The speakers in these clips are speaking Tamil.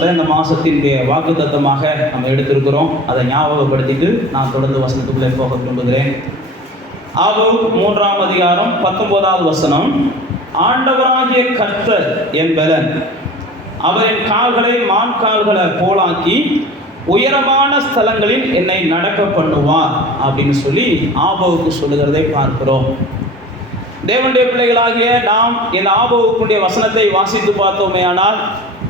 சென்ற இந்த மாதத்தினுடைய வாக்குத்தத்தமாக நம்ம எடுத்திருக்கிறோம். அதை ஞாபகப்படுத்திட்டு நான் தொடர்ந்து வசனத்துக்குள்ளே போக விரும்புகிறேன். ஆகமம் 3ஆம் அதிகாரம் 19வது வசனம். ஆண்டவராகிய கர்த்தர் என் பலன், அவரின் கால்களை மான் கால்களை போலாக்கி உயரமான ஸ்தலங்களில் என்னை நடக்க பண்ணுவார் அப்படின்னு சொல்லி ஆபவுக்கு சொல்லுகிறதை பார்க்கிறோம். தேவனுடைய பிள்ளைகளாகிய நாம் இந்த ஆபவுக்குடைய வசனத்தை வாசித்து பார்த்தோமே ஆனால்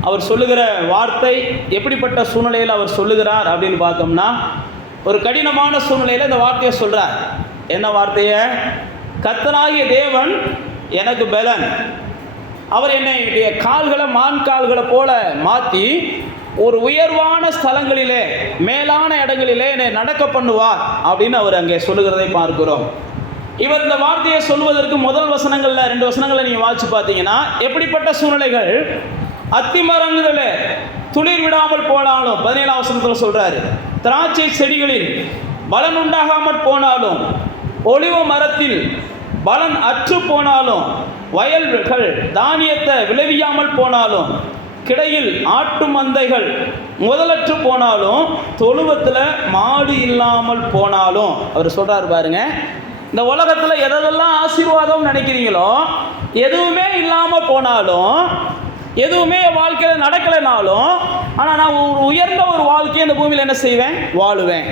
அவர் சொல்லுகிற வார்த்தை எப்படிப்பட்ட சூழ்நிலையில் அவர் சொல்லுகிறார் அப்படின்னு பார்த்தோம்னா, ஒரு கடினமான சூழ்நிலையில் இந்த வார்த்தையை சொல்கிறார். என்ன வார்த்தையை? கர்த்தராகிய தேவன் எனக்கு பலன், அவர் என்னுடைய கால்களை மான் கால்களை போல மாற்றி ஒரு உயர்வான ஸ்தலங்களிலே மேலான இடங்களிலே என்னை நடக்க பண்ணுவார் அப்படின்னு அவர் அங்கே சொல்லுகிறதை பார்க்கிறோம். இவர் இந்த வார்த்தையை சொல்வதற்கு முதல் வசனங்களில் 2 வசனங்களை நீங்கள் வாசிச்சு பார்த்தீங்கன்னா, எப்படிப்பட்ட சூழ்நிலைகள், அத்திமரங்களில் துளிர் விடாமல் போனாலும் 17ஆம் வசனத்தில் சொல்கிறாரு, திராட்சை செடிகளில் பலன் உண்டாகாமல் போனாலும், ஒலிவ மரத்தில் பலன் அற்று போனாலும், வயல்கள் தானியத்தை விளைவியாமல் போனாலும், கிடையில் ஆட்டு மந்தைகள் முதலற்று போனாலும், தொழுவத்தில் மாடு இல்லாமல் போனாலும், அவர் சொல்கிறார் பாருங்க, இந்த உலகத்தில் எதெல்லாம் ஆசீர்வாதம் நினைக்கிறீங்களோ எதுவுமே இல்லாமல் போனாலும், எதுவுமே வாழ்க்கையில் நடக்கலைனாலும், ஆனால் நான் ஒரு உயர்ந்த ஒரு வாழ்க்கையை இந்த பூமியில் என்ன செய்வேன்? வாழுவேன்.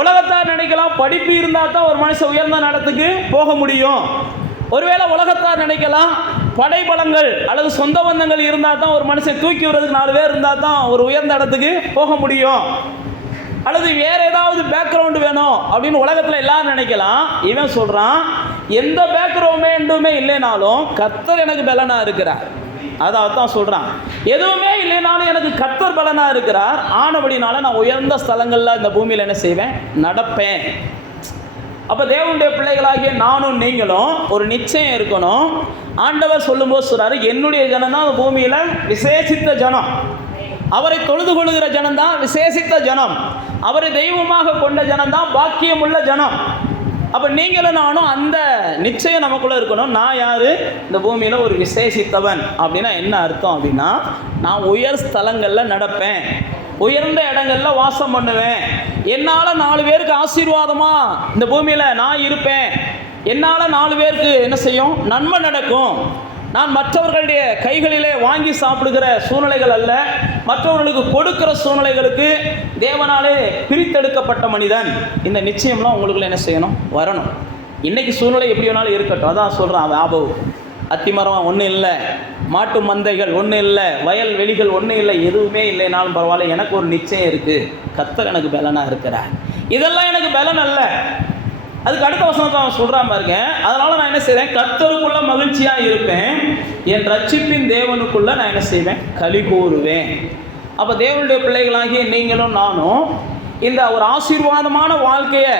உலகத்தார் நினைக்கலாம் படிப்பு இருந்தால் தான் ஒரு மனுஷன் உயர்ந்த நடத்துக்கு போக முடியும். ஒருவேளை உலகத்தார் நினைக்கலாம் படைபலங்கள் அல்லது சொந்த பந்தங்கள் இருந்தால் தான் ஒரு மனுஷன் தூக்கி விடுறதுக்கு 4 பேர் இருந்தால் தான் ஒரு உயர்ந்த இடத்துக்கு போக முடியும், அல்லது வேறு ஏதாவது பேக்ரவுண்டு வேணும் அப்படின்னு உலகத்தில் எல்லாரும் நினைக்கலாம். இவன் சொல்கிறான், எந்த பேக்ரவுண்டுமே இல்லைனாலும் கர்த்தர் எனக்கு பலனாக இருக்கிறார். அதாவது தான் சொல்கிறான், எதுவுமே இல்லைனாலும் எனக்கு கர்த்தர் பலனாக இருக்கிறார். ஆனபடினால நான் உயர்ந்த ஸ்தலங்களில் இந்த பூமியில் என்ன செய்வேன்? நடப்பேன். அப்போ தேவனுடைய பிள்ளைகளாகிய நானும் நீங்களும் ஒரு நிச்சயம் இருக்கணும். ஆண்டவர் சொல்லும்போது சொல்கிறாரு, என்னுடைய ஜனம் தான் பூமியில் விசேஷித்த ஜனம், அவரை தொழுது கொள்ளுகிற ஜனம்தான் விசேஷித்த ஜனம், அவரை தெய்வமாக கொண்ட ஜனம்தான் பாக்கியமுள்ள ஜனம். அப்போ நீங்களும் நானும் அந்த நிச்சயம் நமக்குள்ளே இருக்கணும். நான் யார்? இந்த பூமியில் ஒரு விசேஷித்தவன். அப்படின்னா என்ன அர்த்தம் அப்படின்னா, நான் உயர் ஸ்தலங்களில் நடப்பேன், உயர்ந்த இடங்களில் வாசம் பண்ணுவேன், என்னால் 4 பேருக்கு ஆசீர்வாதமாக இந்த பூமியில் நான் இருப்பேன், என்னால் 4 பேருக்கு என்ன செய்யும்? நன்மை நடக்கும். நான் மற்றவர்களுடைய கைகளிலே வாங்கி சாப்பிடுகிற சூழ்நிலைகள் அல்ல, மற்றவர்களுக்கு கொடுக்கிற சூழ்நிலைகளுக்கு தேவனாலே பிரித்தெடுக்கப்பட்ட மனிதன். இந்த நிச்சயம்லாம் உங்களுக்குள்ள என்ன செய்யணும்? வரணும். இன்றைக்கி சூழ்நிலை எப்படி வேணாலும் இருக்கட்டும். அதான் சொல்கிறான் ஆபவு, அத்திமரம் ஒன்றும் இல்லை, மாட்டு மந்தைகள் ஒன்றும் இல்லை, வயல் வெளிகள் ஒன்றும் இல்லை, எதுவுமே இல்லைனாலும் பரவாயில்ல, எனக்கு ஒரு நிச்சயம் இருக்குது, கர்த்தர் எனக்கு பலனாக இருக்கிறார். இதெல்லாம் எனக்கு பலன் அல்ல. அதுக்கு அடுத்த வசனத்தை அவன் சொல்கிறான் பாருங்க, அதனால் நான் என்ன செய்கிறேன்? கர்த்தருக்குள்ள மகிழ்ச்சியாக இருப்பேன், என் ரட்சிப்பின் தேவனுக்குள்ளே நான் என்ன செய்வேன்? களி கூறுவேன். அப்போ தேவனுடைய பிள்ளைகளாகிய நீங்களும் நானும் இந்த ஒரு ஆசீர்வாதமான வாழ்க்கையை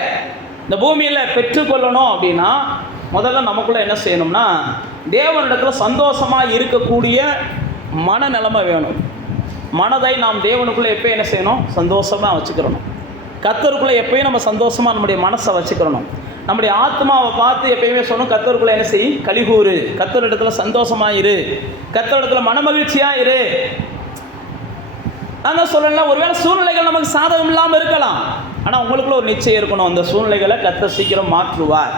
இந்த பூமியில் பெற்றுக்கொள்ளணும் அப்படின்னா, முதல்ல நமக்குள்ளே என்ன செய்யணும்னா, தேவனிடத்தில் சந்தோஷமாக இருக்கக்கூடிய மனநிலைமை வேணும். மனதை நாம் தேவனுக்குள்ளே எப்போ என்ன செய்யணும்? சந்தோஷமாக வச்சுக்கிறணும். கர்த்தருக்குள்ளே எப்பயும் நம்ம சந்தோஷமாக நம்முடைய மனசை வச்சுக்கிறணும். நம்முடைய ஆத்மாவை பார்த்து எப்பயுமே சொன்னோம், கர்த்தருக்குள்ளே என்ன செய்? கலிகூறு, கர்த்தரிடத்துல சந்தோஷமாக இரு, கர்த்தரிடத்துல மனமகிழ்ச்சியாக இரு. நான் தான் சொல்லலாம், ஒருவேளை சூழ்நிலைகள் நமக்கு சாதகம் இல்லாமல் இருக்கலாம், ஆனால் உங்களுக்குள்ள ஒரு நிச்சயம் இருக்கணும், அந்த சூழ்நிலைகளை கர்த்தர் சீக்கிரம் மாற்றுவார்.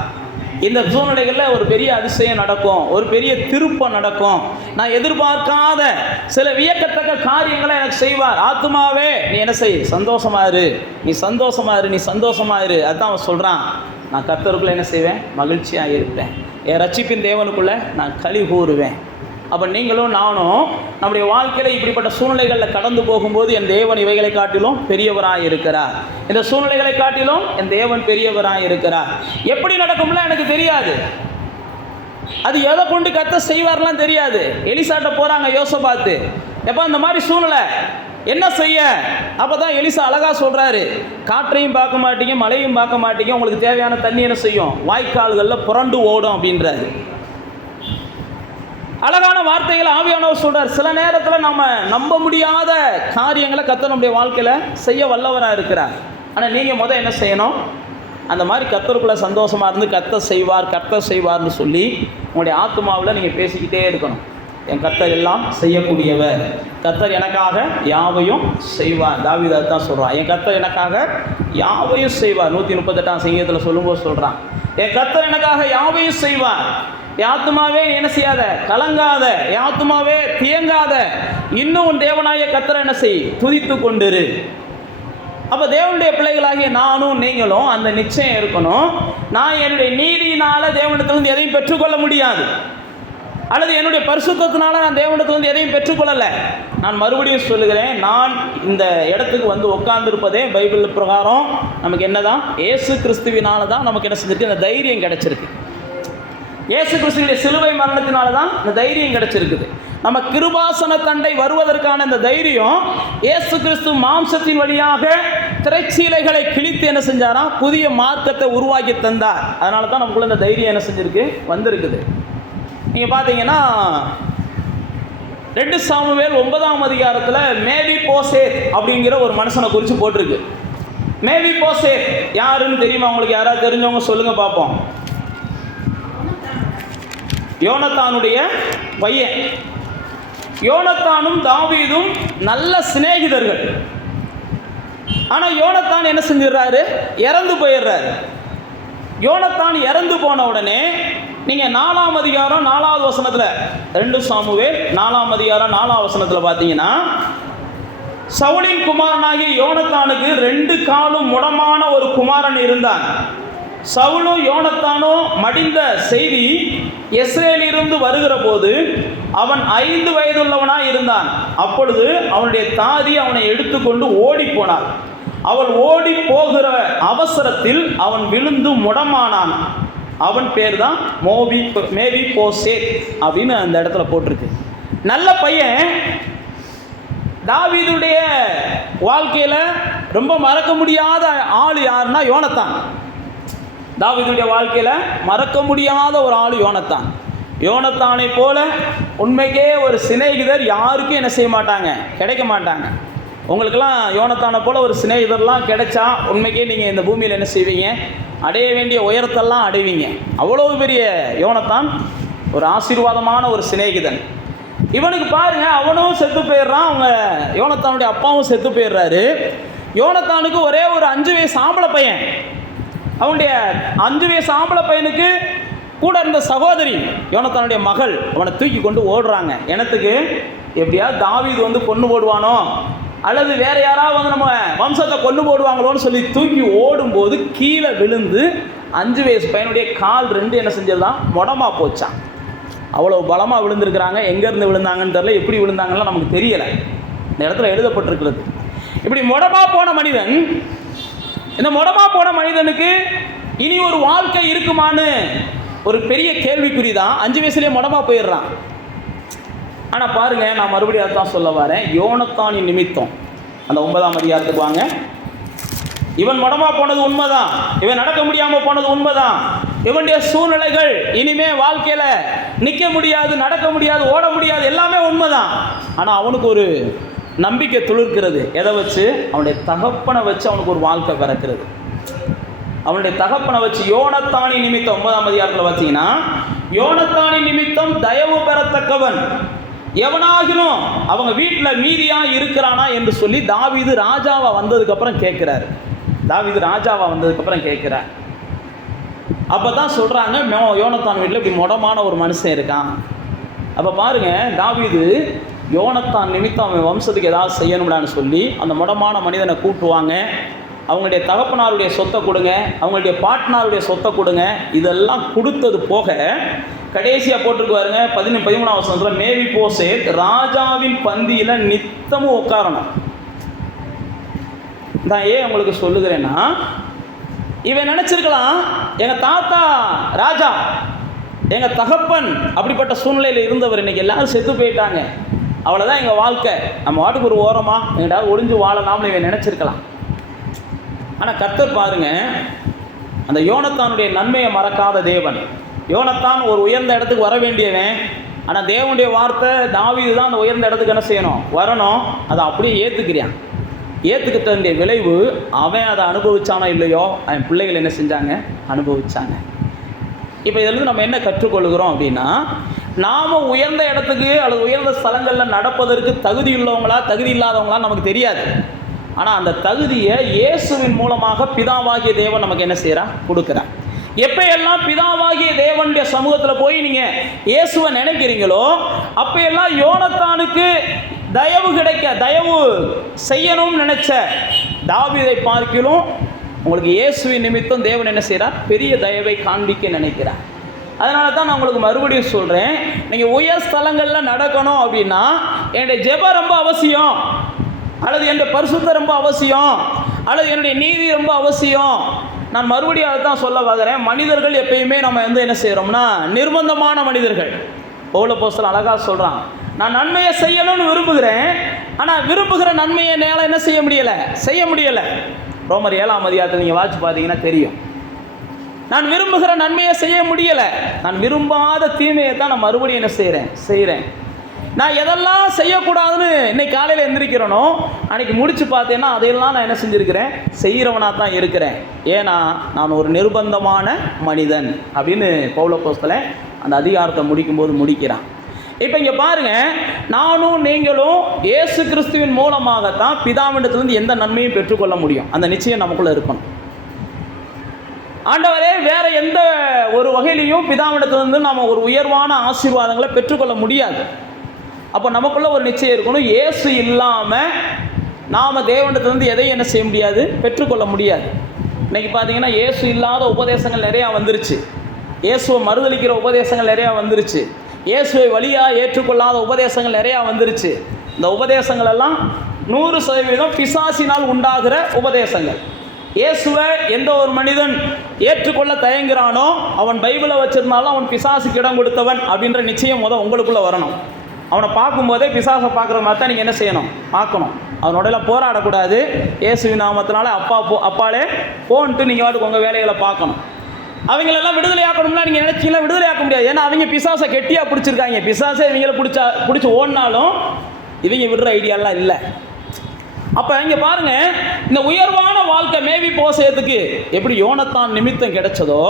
இந்த சூழ்நிலைகளில் ஒரு பெரிய அதிசயம் நடக்கும், ஒரு பெரிய திருப்பம் நடக்கும், நான் எதிர்பார்க்காத சில வியக்கத்தக்க காரியங்களை எனக்கு செய்வார். ஆத்துமாவே நீ என்ன செய்? சந்தோஷமா இரு, நீ சந்தோஷமா இரு, நீ சந்தோஷமா இரு. அதுதான் அவன் சொல்கிறான், நான் கர்த்தருக்குள்ளே என்ன செய்வேன்? மகிழ்ச்சியாக இருப்பேன், என் ரட்சிப்பின் தேவனுக்குள்ளே நான் களி கூறுவேன். அப்போ நீங்களும் நானும் நம்முடைய வாழ்க்கையில் இப்படிப்பட்ட சூழ்நிலைகளில் கடந்து போகும்போது என் தேவன் இவைகளை காட்டிலும் பெரியவராக இருக்கிறார், இந்த சூழ்நிலைகளை காட்டிலும் என் தேவன் பெரியவராக இருக்கிறார். எப்படி நடக்கும்ல எனக்கு தெரியாது, அது எதை கொண்டு கர்த்தர் செய்வார்லாம் தெரியாது. எலிசாட்ட போகிறாங்க யோசபாத்து, எப்போ இந்த மாதிரி சூழ்நிலை என்ன செய்ய? அப்போ தான் எலிசா அழகாக சொல்கிறாரு, காற்றையும் பார்க்க மாட்டீங்க, மழையும் பார்க்க மாட்டீங்க, உங்களுக்கு தேவையான தண்ணி என்ன செய்யும்? வாய்க்கால்களில் புரண்டு ஓடும் அப்படின்றாரு. அழகான வார்த்தைகளை ஆவியானவர் சொல்கிறார். சில நேரத்தில் நம்ம நம்ப முடியாத காரியங்களை கர்த்தர் நம்முடைய வாழ்க்கையில் செய்ய வல்லவராக இருக்கிறார். ஆனால் நீங்கள் என்ன செய்யணும்? அந்த மாதிரி கர்த்தருக்குள்ளே சந்தோஷமாக இருந்து கர்த்தர் செய்வார்னு சொல்லி உங்களுடைய ஆத்மாவில் நீங்கள் பேசிக்கிட்டே இருக்கணும். என் கர்த்தர் எல்லாம் செய்யக்கூடியவர், கர்த்தர் எனக்காக யாவையும் செய்வார். தாவீது தான் சொல்கிறான், என் கர்த்தர் எனக்காக யாவையும் செய்வார். 138ஆம் சங்கீதத்தில் சொல்லும்போது சொல்கிறான், என் கர்த்தர் எனக்காக யாவையும் செய்வார். யாத்துமாவே என்ன செய்யாத, கலங்காத, யாத்துமாவே தியங்காத, இன்னும் உன் தேவனாய கர்த்தரை என்ன செய், துதித்து கொண்டிரு. அப்போ தேவனுடைய பிள்ளைகளாகிய நானும் நீங்களும் அந்த நிச்சயம் இருக்கணும். நான் என்னுடைய நீதியினால தேவனிடத்திலிருந்து எதையும் பெற்றுக்கொள்ள முடியாது, அல்லது என்னுடைய பரிசுத்தத்தினால நான் தேவனிடத்திலிருந்து எதையும் பெற்றுக்கொள்ளலை. நான் மறுபடியும் சொல்லுகிறேன், நான் இந்த இடத்துக்கு வந்து உட்கார்ந்துருப்பதே பைபிள் பிரகாரம் நமக்கு என்னதான், இயேசு கிறிஸ்துவினால தான் நமக்கு என்ன செஞ்சிருக்கு, இந்த தைரியம் கிடைச்சிருக்கு. இயேசு கிறிஸ்துவினுடைய சிலுவை மரணத்தினால தான் இந்த தைரியம் கிடைச்சிருக்குது. நம்ம கிருபாசன தண்டை வருவதற்கான இந்த தைரியம் இயேசு கிறிஸ்து மாம்சத்தின் வழியாக திரைச்சீலைகளை கிழித்து என்ன செஞ்சாரா, புதிய மார்க்கத்தை உருவாக்கி தந்தார். அதனால தான் நமக்குள்ள இந்த தைரியம் என்ன செஞ்சிருக்கு, வந்திருக்குது. நீங்கள் பார்த்தீங்கன்னா 2 சாமுவேல் 9ஆம் அதிகாரத்தில் மேவி போசேத் அப்படிங்கிற ஒரு மனுஷனை குறித்து போட்டிருக்கு. மேவி போசேத் யாருன்னு தெரியுமா உங்களுக்கு? யாராவது தெரிஞ்சவங்க சொல்லுங்க பார்ப்போம். யோனத்தானுடைய பையன். யோனத்தானும் தாவீதும் நல்ல சிநேகிதர்கள். ஆனால் யோனத்தான் என்ன செஞ்சிடறாரு, இறந்து போயிடுறாரு. யோனத்தான் இறந்து போன உடனே நீங்கள் 4ஆம் அதிகாரம் 4வது வசனத்தில், 2 சாமுவேல் 4ஆம் அதிகாரம் 4ஆம் வசனத்தில் பார்த்தீங்கன்னா, சவுலின் குமாரனாகிய யோனத்தானுக்கு 2 காலும் முடமான ஒரு குமாரன் இருந்தான். சவுலும் யோனத்தானும் மடிந்த செய்தி இஸ்ரேலிலிருந்து வருகிற போது அவன் 5 வயதுள்ளவனாய் இருந்தான். அப்பொழுது அவனுடைய தாதி அவனை எடுத்துக்கொண்டு ஓடி போனாள். அவள் ஓடி போகிற அவசரத்தில் அவன் விழுந்து முடமானான். அவன் பேர் தான் மேவி போசேத் அப்படின்னு அந்த இடத்துல போட்டிருக்கு. நல்ல பையன். தாவீதுடைய வாழ்க்கையில் ரொம்ப மறக்க முடியாத ஆள் யாருன்னா யோனத்தான். தாவீதுடைய வாழ்க்கையில் மறக்க முடியாத ஒரு ஆள் யோனத்தான். யோனத்தானை போல உண்மைக்கே ஒரு சிநேகிதர் யாருக்கும் என்ன செய்ய மாட்டாங்க, கிடைக்க மாட்டாங்க. உங்களுக்கெல்லாம் யோனத்தானை போல் ஒரு சிநேகிதர்லாம் கிடைச்சா உண்மைக்கே நீங்கள் இந்த பூமியில் என்ன செய்வீங்க, அடைய வேண்டிய உயரத்தெல்லாம் அடைவீங்க. அவ்வளோ பெரிய யோனத்தான் ஒரு ஆசீர்வாதமான ஒரு சிநேகிதன். இவனுக்கு பாருங்க, அவனும் செத்து போயிடுறான், அவங்க யோனத்தானுடைய அப்பாவும் செத்து போயிடுறாரு. யோனத்தானுக்கு ஒரே ஒரு 5 வயசு ஆம்பளை பையன். அவனுடைய 5 வயசு ஆம்பளை பையனுக்கு கூட இருந்த சகோதரி யோனத்தானுடைய மகள் அவனை தூக்கி கொண்டு ஓடுறாங்க. எனத்துக்கு எப்படியாவது தாவீது வந்து கொண்டு போடுவானோ, அல்லது வேற யாராவது வந்து நம்ம வம்சத்தை கொண்டு போடுவாங்களோன்னு சொல்லி தூக்கி ஓடும்போது கீழே விழுந்து 5 வயசு பையனுடைய கால் 2 என்ன செஞ்சதுதான் முடமா போச்சான். அவ்வளோ பலமாக விழுந்திருக்கிறாங்க. எங்கேருந்து விழுந்தாங்கன்னு தெரியல, எப்படி விழுந்தாங்கன்னு நமக்கு தெரியலை. இந்த இடத்துல எழுதப்பட்டிருக்கிறது. இப்படி முடமா போன மனிதன், இந்த முடமா போன மனிதனுக்கு இனி ஒரு வாழ்க்கை இருக்குமான்னு ஒரு பெரிய கேள்விக்குறி தான். 5 வயசுலேயே முடமா போயிடுறான். ஆனால் பாருங்க, நான் மறுபடியும் அதான் சொல்ல வரேன். யோனத்தானின் நிமித்தம் அந்த 9ஆம் அதிகாரத்துக்கு வாங்க. இவன் முடமா போனது உண்மைதான், இவன் நடக்க முடியாமல் போனது உண்மைதான். இவனுடைய சூழ்நிலைகள் இனிமே வாழ்க்கையில் நிற்க முடியாது, நடக்க முடியாது, ஓட முடியாது, எல்லாமே உண்மைதான். ஆனால் அவனுக்கு ஒரு நம்பிக்கை துளிர்க்கிறது. எதை வச்சு? அவனுடைய தகப்பனை வச்சு அவனுக்கு ஒரு வாழ்க்கை பிறக்கிறது. அவனுடைய தகப்பனை வச்சு யோனத்தானின் நிமித்தம் 9ஆம் அதிகாரத்தில் பார்த்தீங்கன்னா, யோனத்தானின் நிமித்தம் தயவு பெறத்தக்கவன் எவனாகிலும் அவங்க வீட்டில் மீதியாக இருக்கிறானா என்று சொல்லி தாவீது ராஜாவா வந்ததுக்கப்புறம் கேட்குறாரு. தாவீது ராஜாவா வந்ததுக்கப்புறம் கேட்குறார். அப்போ தான் சொல்கிறாங்க, யோனத்தான் வீட்டில் இப்படி முடமான ஒரு மனுஷன் இருக்கான். அப்போ பாருங்கள், தாவீது யோனத்தான் நிமித்தம் அவன் வம்சத்துக்கு ஏதாவது செய்யணும்டான்னு சொல்லி அந்த முடமான மனிதனை கூட்டுவாங்க. அவங்களுடைய தகப்பனாருடைய சொத்தை கொடுங்க, அவங்களுடைய பாட்னாருடைய சொத்தை கொடுங்க. இதெல்லாம் கொடுத்தது போக கடைசியாக போட்டுருக்குவாருங்க 13ஆம் வசனத்தில், மேவி போசேத் ராஜாவின் பந்தியில் நித்தமும் உட்காரணும். நான் ஏன் உங்களுக்கு சொல்லுகிறேன்னா, இவன் நினச்சிருக்கலாம் எங்கள் தாத்தா ராஜா, எங்கள் தகப்பன் அப்படிப்பட்ட சூழ்நிலையில் இருந்தவர், இன்றைக்கி எல்லாரும் செத்து போயிட்டாங்க, அவ்வளோதான் எங்கள் வாழ்க்கை, நம்ம வாட்டுக்கு ஒரு ஓரமாக எங்கள்கிட்ட ஒளிஞ்சு வாழலாம்னு இவன் நினச்சிருக்கலாம். ஆனால் கர்த்தர் பாருங்க, அந்த யோனத்தானுடைய நன்மையை மறக்காத தேவன். யோனத்தான் ஒரு உயர்ந்த இடத்துக்கு வர வேண்டியவன். ஆனால் தேவனுடைய வார்த்தை, தாவீது தான் அந்த உயர்ந்த இடத்துக்கு என்ன செய்யணும், வரணும். அதை அப்படியே ஏற்றுக்கிறான். ஏற்றுக்கிட்ட வேண்டிய விளைவு, அவன் அதை அனுபவிச்சானோ இல்லையோ, அவன் பிள்ளைகள் என்ன செஞ்சாங்க, அனுபவிச்சாங்க. இப்போ இதிலிருந்து நம்ம என்ன கற்றுக்கொள்கிறோம் அப்படின்னா, நாம் உயர்ந்த இடத்துக்கு அல்லது உயர்ந்த ஸ்தலங்களில் நடப்பதற்கு தகுதி உள்ளவங்களா தகுதி இல்லாதவங்களா நமக்கு தெரியாது. ஆனால் அந்த தகுதியை இயேசுவின் மூலமாக பிதாவாகிய தேவன் நமக்கு என்ன செய்கிறா? கொடுக்குறார். எப்போ எல்லாம் பிதாவாகிய தேவனுடைய சமூகத்தில் போய் நீங்கள் இயேசுவை நினைக்கிறீங்களோ அப்போ எல்லாம் யோனத்தானுக்கு தயவு கிடைக்க, தயவு செய்யணும்னு நினைச்ச தாவீதை பார்க்கிலும் உங்களுக்கு இயேசுவின் நிமித்தம் தேவன் என்ன செய்கிறார்? பெரிய தயவை காண்பிக்க நினைக்கிறார். அதனால தான் நான் உங்களுக்கு மறுபடியும் சொல்கிறேன், நீங்கள் உயர் ஸ்தலங்களில் நடக்கணும் அப்படின்னா என்னுடைய ஜெபம் ரொம்ப அவசியம், அல்லது என்னுடைய பரிசுத்தம் ரொம்ப அவசியம், அல்லது என்னுடைய நீதி ரொம்ப அவசியம். நான் மறுபடியும் அதை தான் சொல்ல பார்க்குறேன். மனிதர்கள் எப்பயுமே நம்ம என்ன செய்கிறோம்னா நிர்பந்தமான மனிதர்கள். பவுல் அப்போஸ்தலன் அழகாக சொல்கிறான், நான் நன்மையை செய்யணும்னு விரும்புகிறேன், ஆனால் விரும்புகிற நன்மையை என்னால் என்ன செய்ய முடியலை. ரோமர் 7ஆம் அதிகாரத்தில் நீங்கள் வாட்சி பார்த்தீங்கன்னா தெரியும். நான் விரும்புகிற நன்மையை செய்ய முடியலை, நான் விரும்பாத தீமையை தான் நான் மறுபடியும் என்ன செய்கிறேன். நான் எதெல்லாம் செய்யக்கூடாதுன்னு இன்னைக்கு காலையில் எந்திரிக்கிறேனோ அன்றைக்கி முடித்து பார்த்தேன்னா அதையெல்லாம் நான் என்ன செஞ்சுருக்கிறேன்? செய்கிறவனாக தான் இருக்கிறேன். ஏன்னா நான் ஒரு நிர்பந்தமான மனிதன் அப்படின்னு பவுல் அப்போஸ்தலன் அந்த அதிகாரத்தை முடிக்கும்போது முடிக்கிறான். இப்போ இங்கே பாருங்கள், நானும் நீங்களும் இயேசு கிறிஸ்துவின் மூலமாகத்தான் பிதாவிடத்திலிருந்து எந்த நன்மையும் பெற்றுக்கொள்ள முடியும். அந்த நிச்சயம் நமக்குள்ளே இருக்கணும். ஆண்டவரே, வேற எந்த ஒரு வகையிலையும் பிதாவிடத்திலிருந்து நாம் ஒரு உயர்வான ஆசீர்வாதங்களை பெற்றுக்கொள்ள முடியாது. அப்போ நமக்குள்ள ஒரு நிச்சயம் இருக்கணும், இயேசு இல்லாமல் நாம் தேவனிடத்திலிருந்து எதையும் என்ன செய்ய முடியாது? பெற்றுக்கொள்ள முடியாது. இன்றைக்கி பார்த்தீங்கன்னா இயேசு இல்லாத உபதேசங்கள் நிறையா வந்துருச்சு. இயேசுவை மறுதளிக்கிற உபதேசங்கள் நிறையா வந்துருச்சு. இயேசுவை வழியாக ஏற்றுக்கொள்ளாத உபதேசங்கள் நிறையா வந்துருச்சு. இந்த உபதேசங்கள் எல்லாம் 100% பிசாசினால் உண்டாகிற உபதேசங்கள். இயேசுவை எந்த ஒரு மனிதன் ஏற்றுக்கொள்ள தயங்குறானோ அவன் பைபிளை வச்சிருந்தாலும் அவன் பிசாசுக்கு இடம் கொடுத்தவன் அப்படின்ற நிச்சயம் உங்களுக்குள்ளே வரணும். அவனை பார்க்கும்போதே பிசாசை பார்க்குற மாதிரி தான் நீங்கள் என்ன செய்யணும்? பார்க்கணும். அவனோட போராடக்கூடாது. இயேசுவின் நாமத்தினால அப்பாலே போன்ட்டு நீங்கள் வாட்டுக்கு உங்கள் வேலைகளை பார்க்கணும். அவங்களெல்லாம் விடுதலை ஆக்கணும்னா நீங்கள் நினைச்சீங்கன்னா விடுதலை ஆக்க முடியாது. ஏன்னா அவங்க பிசாசை கெட்டியாக பிடிச்சிருக்காங்க. பிசாசை இவங்களை பிடிச்சி ஓடினாலும் இவங்க விடுற ஐடியாலாம் இல்லை. அப்போ இங்கே பாருங்கள், இந்த உயர்வான வாழ்க்கை மேவி போசத்துக்கு எப்படி யோனத்தான் நிமித்தம் கிடைச்சதோ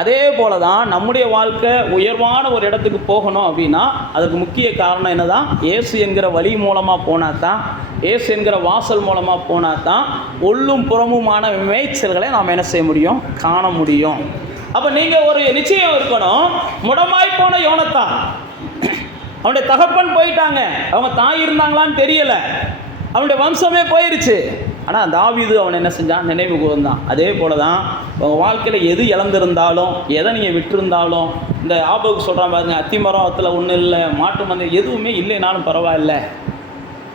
அதே போல தான் நம்முடைய வாழ்க்கை உயர்வான ஒரு இடத்துக்கு போகணும் அப்படின்னா அதுக்கு முக்கிய காரணம் என்ன தான்? இயேசு என்கிற வழி மூலமாக போனால் தான், இயேசு என்கிற வாசல் மூலமாக போனால் தான் உள்ளும் புறமுமான மேய்ச்சல்களை நாம் என்ன செய்ய முடியும்? காண முடியும். அப்போ நீங்கள் ஒரு நிச்சயம் இருக்கணும். முடமாய் போன யோனத்தான், அவனுடைய தகப்பன் போயிட்டாங்க, அவங்க தாய் இருந்தாங்களான்னு தெரியலை, அவனுடைய வம்சமே போயிருச்சு. ஆனால் தாவீது அவன் என்ன செஞ்சான்? நினைவு கூர்ந்தான். அதே போல தான் உங்கள் வாழ்க்கையில் எது இழந்திருந்தாலும், எதை நீங்கள் விட்டுருந்தாலும், இந்த ஆபோக்கு சொல்கிறான் பாருங்க, அத்திமரத்தில் ஒன்றும் இல்லை, மாட்டு மந்தை எதுவுமே இல்லைனாலும் பரவாயில்ல,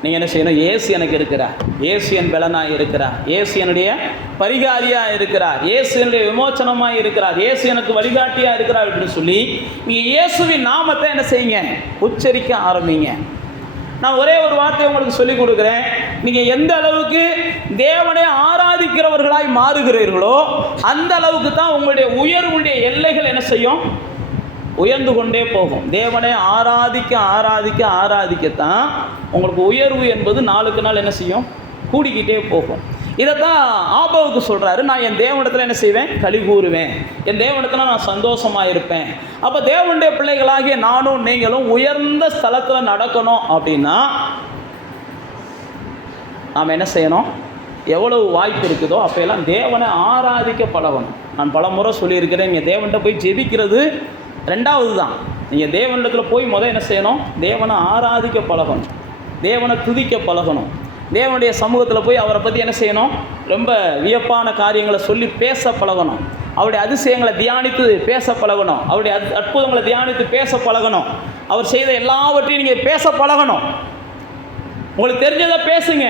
நீங்கள் என்ன செய்யணும்? இயேசு எனக்கு இருக்கிறார், இயேசு என் பலனாக இருக்கிறார், இயேசு என்னுடைய பரிகாரியாக இருக்கிறார், இயேசு என்னுடைய விமோச்சனமாக இருக்கிறார், இயேசு எனக்கு வழிகாட்டியாக இருக்கிறார் அப்படின்னு சொல்லி நீங்கள் இயேசுவின் நாமத்தை என்ன செய்யுங்க? உச்சரிக்க ஆரம்பிங்க. நான் ஒரே ஒரு வார்த்தையை உங்களுக்கு சொல்லிக் கொடுக்குறேன். நீங்கள் எந்த அளவுக்கு தேவனை ஆராதிக்கிறவர்களாய் மாறுகிறீர்களோ அந்த அளவுக்கு தான் உங்களுடைய உயர்வுடைய எல்லைகள் என்ன செய்யும்? உயர்ந்து கொண்டே போகும். தேவனை ஆராதிக்க ஆராதிக்க ஆராதிக்கத்தான் உங்களுக்கு உயர்வு என்பது நாளுக்கு நாள் என்ன செய்யும்? கூடிக்கிட்டே போகும். இதைத்தான் ஆபோவுக்கு சொல்கிறாரு, நான் என் தேவனிடத்தில் என்ன செய்வேன்? களி கூறுவேன், என் தேவனிடத்தில் நான் சந்தோஷமாக இருப்பேன். அப்போ தேவனுடைய பிள்ளைகளாகிய நானும் நீங்களும் உயர்ந்த ஸ்தலத்தில் நடக்கணும் அப்படின்னா நாம் என்ன செய்யணும்? எவ்வளவு வாய்ப்பு இருக்குதோ அப்போயெல்லாம் தேவனை ஆராதிக்க பழகணும். நான் பல முறை சொல்லியிருக்கிறேன், நீங்கள் தேவன்கிட்ட போய் ஜெபிக்கிறது ரெண்டாவது தான். நீங்கள் தேவனிடத்தில் போய் என்ன செய்யணும்? தேவனை ஆராதிக்க பழகணும், தேவனை துதிக்க பழகணும், தேவனுடைய சமூகத்தில் போய் அவரை பற்றி என்ன செய்யணும்? ரொம்ப வியப்பான காரியங்களை சொல்லி பேச பழகணும், அவருடைய அதிசயங்களை தியானித்து பேச பழகணும், அவருடைய அற்புதங்களை தியானித்து பேச பழகணும், அவர் செய்த எல்லாவற்றையும் நீங்கள் பேச பழகணும். உங்களுக்கு தெரிஞ்சதை பேசுங்க.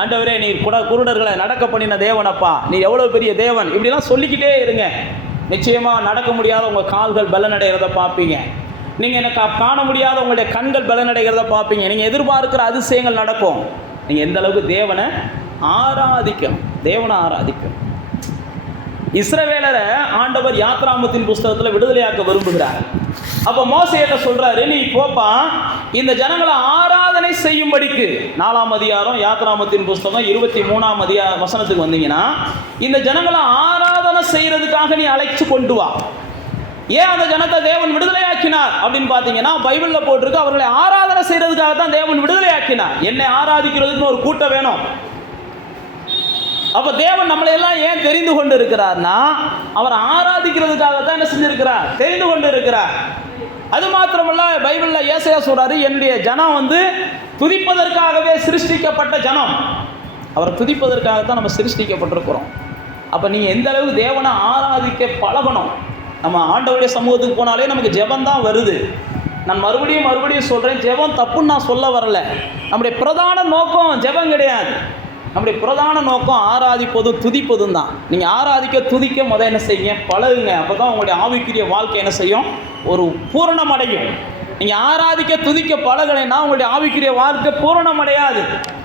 ஆண்டவரே, நீ குருடர்களை நடக்க பண்ணின தேவனப்பா, நீ எவ்வளோ பெரிய தேவன், இப்படிலாம் சொல்லிக்கிட்டே இருங்க. நிச்சயமாக நடக்க முடியாத உங்கள் கால்கள் பலனடைகிறத பார்ப்பீங்க. நீங்கள் எனக்கு காண முடியாத உங்களுடைய கண்கள் பலனடைகிறத பார்ப்பீங்க. நீங்கள் எதிர்பார்க்கிற அதிசயங்கள் நடக்கும். நீங்கள் எந்த அளவுக்கு தேவனை ஆராதிக்கணும், தேவனை ஆராதிக்கணும். இஸ்ரவேலரை ஆண்டவர் யாத்ராமத்தின் புஸ்தகத்தில் விடுதலையாக்க விரும்புகிறார். அப்போ மோசேட்ட சொல்கிறாரு, நீ போப்பா இந்த ஜனங்களை ஆராதனை செய்யும்படிக்கு 4ஆம் அதிகாரம் யாத்ராமத்தின் புஸ்தகம் 23ஆம் வசனத்துக்கு வந்தீங்கன்னா இந்த ஜனங்களை ஆராதனை செய்கிறதுக்காக நீ அழைச்சி கொண்டு வா. ஏன் அந்த ஜனத்தை தேவன் விடுதலையாக்கினார் அப்படின்னு பார்த்தீங்கன்னா பைபிளில் போட்டிருக்கு, அவர்களை ஆராதனை செய்யறதுக்காக தான் தேவன் விடுதலையாக்கினார். என்னை ஆராதிக்கிறதுக்கு ஒரு கூட்டம் வேணும். அப்ப தேவன் நம்மளை எல்லாம் ஏன் தெரிந்து கொண்டு இருக்கிறார்னா, அவர் ஆராதிக்கிறதுக்காக தான் என்ன செஞ்சிருக்கிறார், தெரிந்து கொண்டு இருக்கிறார். அது மாத்திரமல்ல, பைபிள்ல ஏசாயா சொல்றாரு, என்னுடைய ஜனம் துதிப்பதற்காகவே சிருஷ்டிக்கப்பட்ட ஜனம். அவரை துதிப்பதற்காகத்தான் நம்ம சிருஷ்டிக்கப்பட்டிருக்கிறோம். அப்ப நீங்க எந்த அளவுக்கு தேவனை ஆராதிக்க பழகணும். நம்ம ஆண்டவருடைய சமூகத்துக்கு போனாலே நமக்கு ஜெபம் தான் வருது. நான் மறுபடியும் சொல்றேன், ஜெபம் தப்புன்னு நான் சொல்ல வரல. நம்முடைய பிரதான நோக்கம் ஜெபம் கிடையாது. நம்முடைய பிரதான நோக்கம் ஆராதிப்பதும் துதிப்பதும் தான். நீங்கள் ஆராதிக்க துதிக்க முதல் என்ன செய்யுங்க, பழகுங்க. அப்போ தான் உங்களுடைய ஆவிக்குரிய வாழ்க்கை என்ன செய்யும், ஒரு பூரணம் அடையும். நீங்கள் ஆராதிக்க துதிக்க பழகலைன்னா உங்களுடைய ஆவிக்குரிய வாழ்க்கை பூரணம் அடையாது.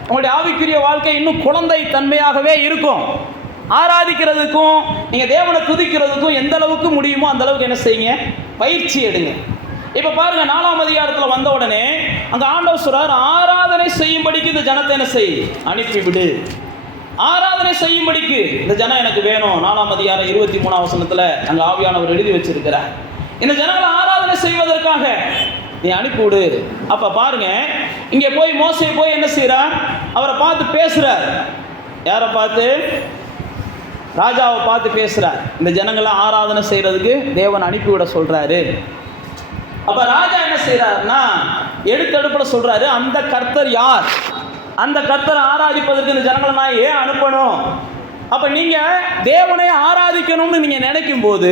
உங்களுடைய ஆவிக்குரிய வாழ்க்கை இன்னும் குழந்தை தன்மையாகவே இருக்கும். ஆராதிக்கிறதுக்கும் நீங்கள் தேவனை துதிக்கிறதுக்கும் எந்த அளவுக்கு முடியுமோ அந்த அளவுக்கு என்ன செய்யுங்க, பயிற்சி எடுங்க. இப்போ பாருங்க, 4ஆம் அதிகாரத்தில் வந்த உடனே அங்கே ஆண்டவர் சொல்றார், ஆராதனை செய்யும்படிக்கு இந்த ஜனத்தை என்ன செய், அனுப்பிவிடு. ஆராதனை செய்யும்படிக்கு இந்த ஜனம் எனக்கு வேணும். 4ஆம் அதிகாரம் 23ஆம் வசனத்தில் அங்கே ஆவியானவர் எழுதி வச்சிருக்கிறார். இந்த ஜனங்களை ஆராதனை செய்வதற்காக நீ அனுப்பிவிடு. அப்ப பாருங்க, இங்கே போய் மோசே போய் என்ன செய்யறார், அவரை பார்த்து பேசுறார். யாரை பார்த்து? ராஜாவை பார்த்து பேசுறார். இந்த ஜனங்களை ஆராதனை செய்யறதுக்கு தேவன் அனுப்பிவிட சொல்றாரு. அப்ப ராஜா என்ன செய்யறாருன்னா, எடுத்தடுப்புல சொல்றாரு, அந்த கர்த்தர் யார்? அந்த கர்த்தரை ஆராதிப்பதற்கு இந்த ஜனங்களை நான் ஏன் அனுப்பணும்? அப்ப நீங்க தேவனை ஆராதிக்கணும்னு நீங்க நினைக்கும் போது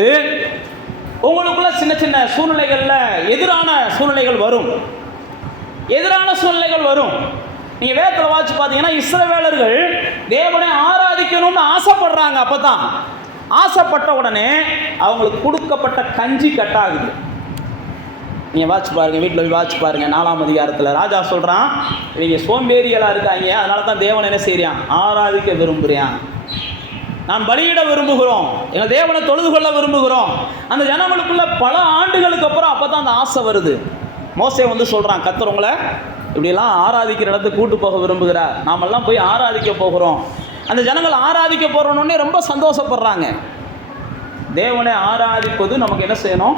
உங்களுக்குள்ள சின்ன சின்ன சூழ்நிலைகள்ல எதிரான சூழ்நிலைகள் வரும். எதிரான சூழ்நிலைகள் வரும். நீங்க வேதத்துல வாசிச்சு பார்த்தீங்கன்னா, இஸ்ரவேலர்கள் தேவனை ஆராதிக்கணும்னு ஆசைப்படுறாங்க. அப்பதான் ஆசைப்பட்ட உடனே அவங்களுக்கு கொடுக்கப்பட்ட கஞ்சி கட்டாகுது. நீங்கள் வாட்சி பாருங்கள், வீட்டில் போய் வாட்சி பாருங்கள். 4ஆம் அதிகாரத்தில் ராஜா சொல்கிறான், இவங்க சோம்பேறிகளாக இருக்காங்க, அதனால தான் தேவன் என்ன செய்கிறான், ஆராதிக்க விரும்புகிறான். நான் பலியிட விரும்புகிறோம், எங்கள் தேவனை தொழுது கொள்ள விரும்புகிறோம். அந்த ஜனங்களுக்குள்ள பல ஆண்டுகளுக்கு அப்புறம் அப்போ தான் அந்த ஆசை வருது. மோசே சொல்கிறான், கர்த்தர் உங்களை இப்படிலாம் ஆராதிக்கிற இடத்துக்கு கூட்டு போக விரும்புகிறார், நாமெல்லாம் போய் ஆராதிக்க போகிறோம். அந்த ஜனங்கள் ஆராதிக்க போகிறோன்னே ரொம்ப சந்தோஷப்படுறாங்க. தேவனை ஆராதிப்பது நமக்கு என்ன செய்யணும்,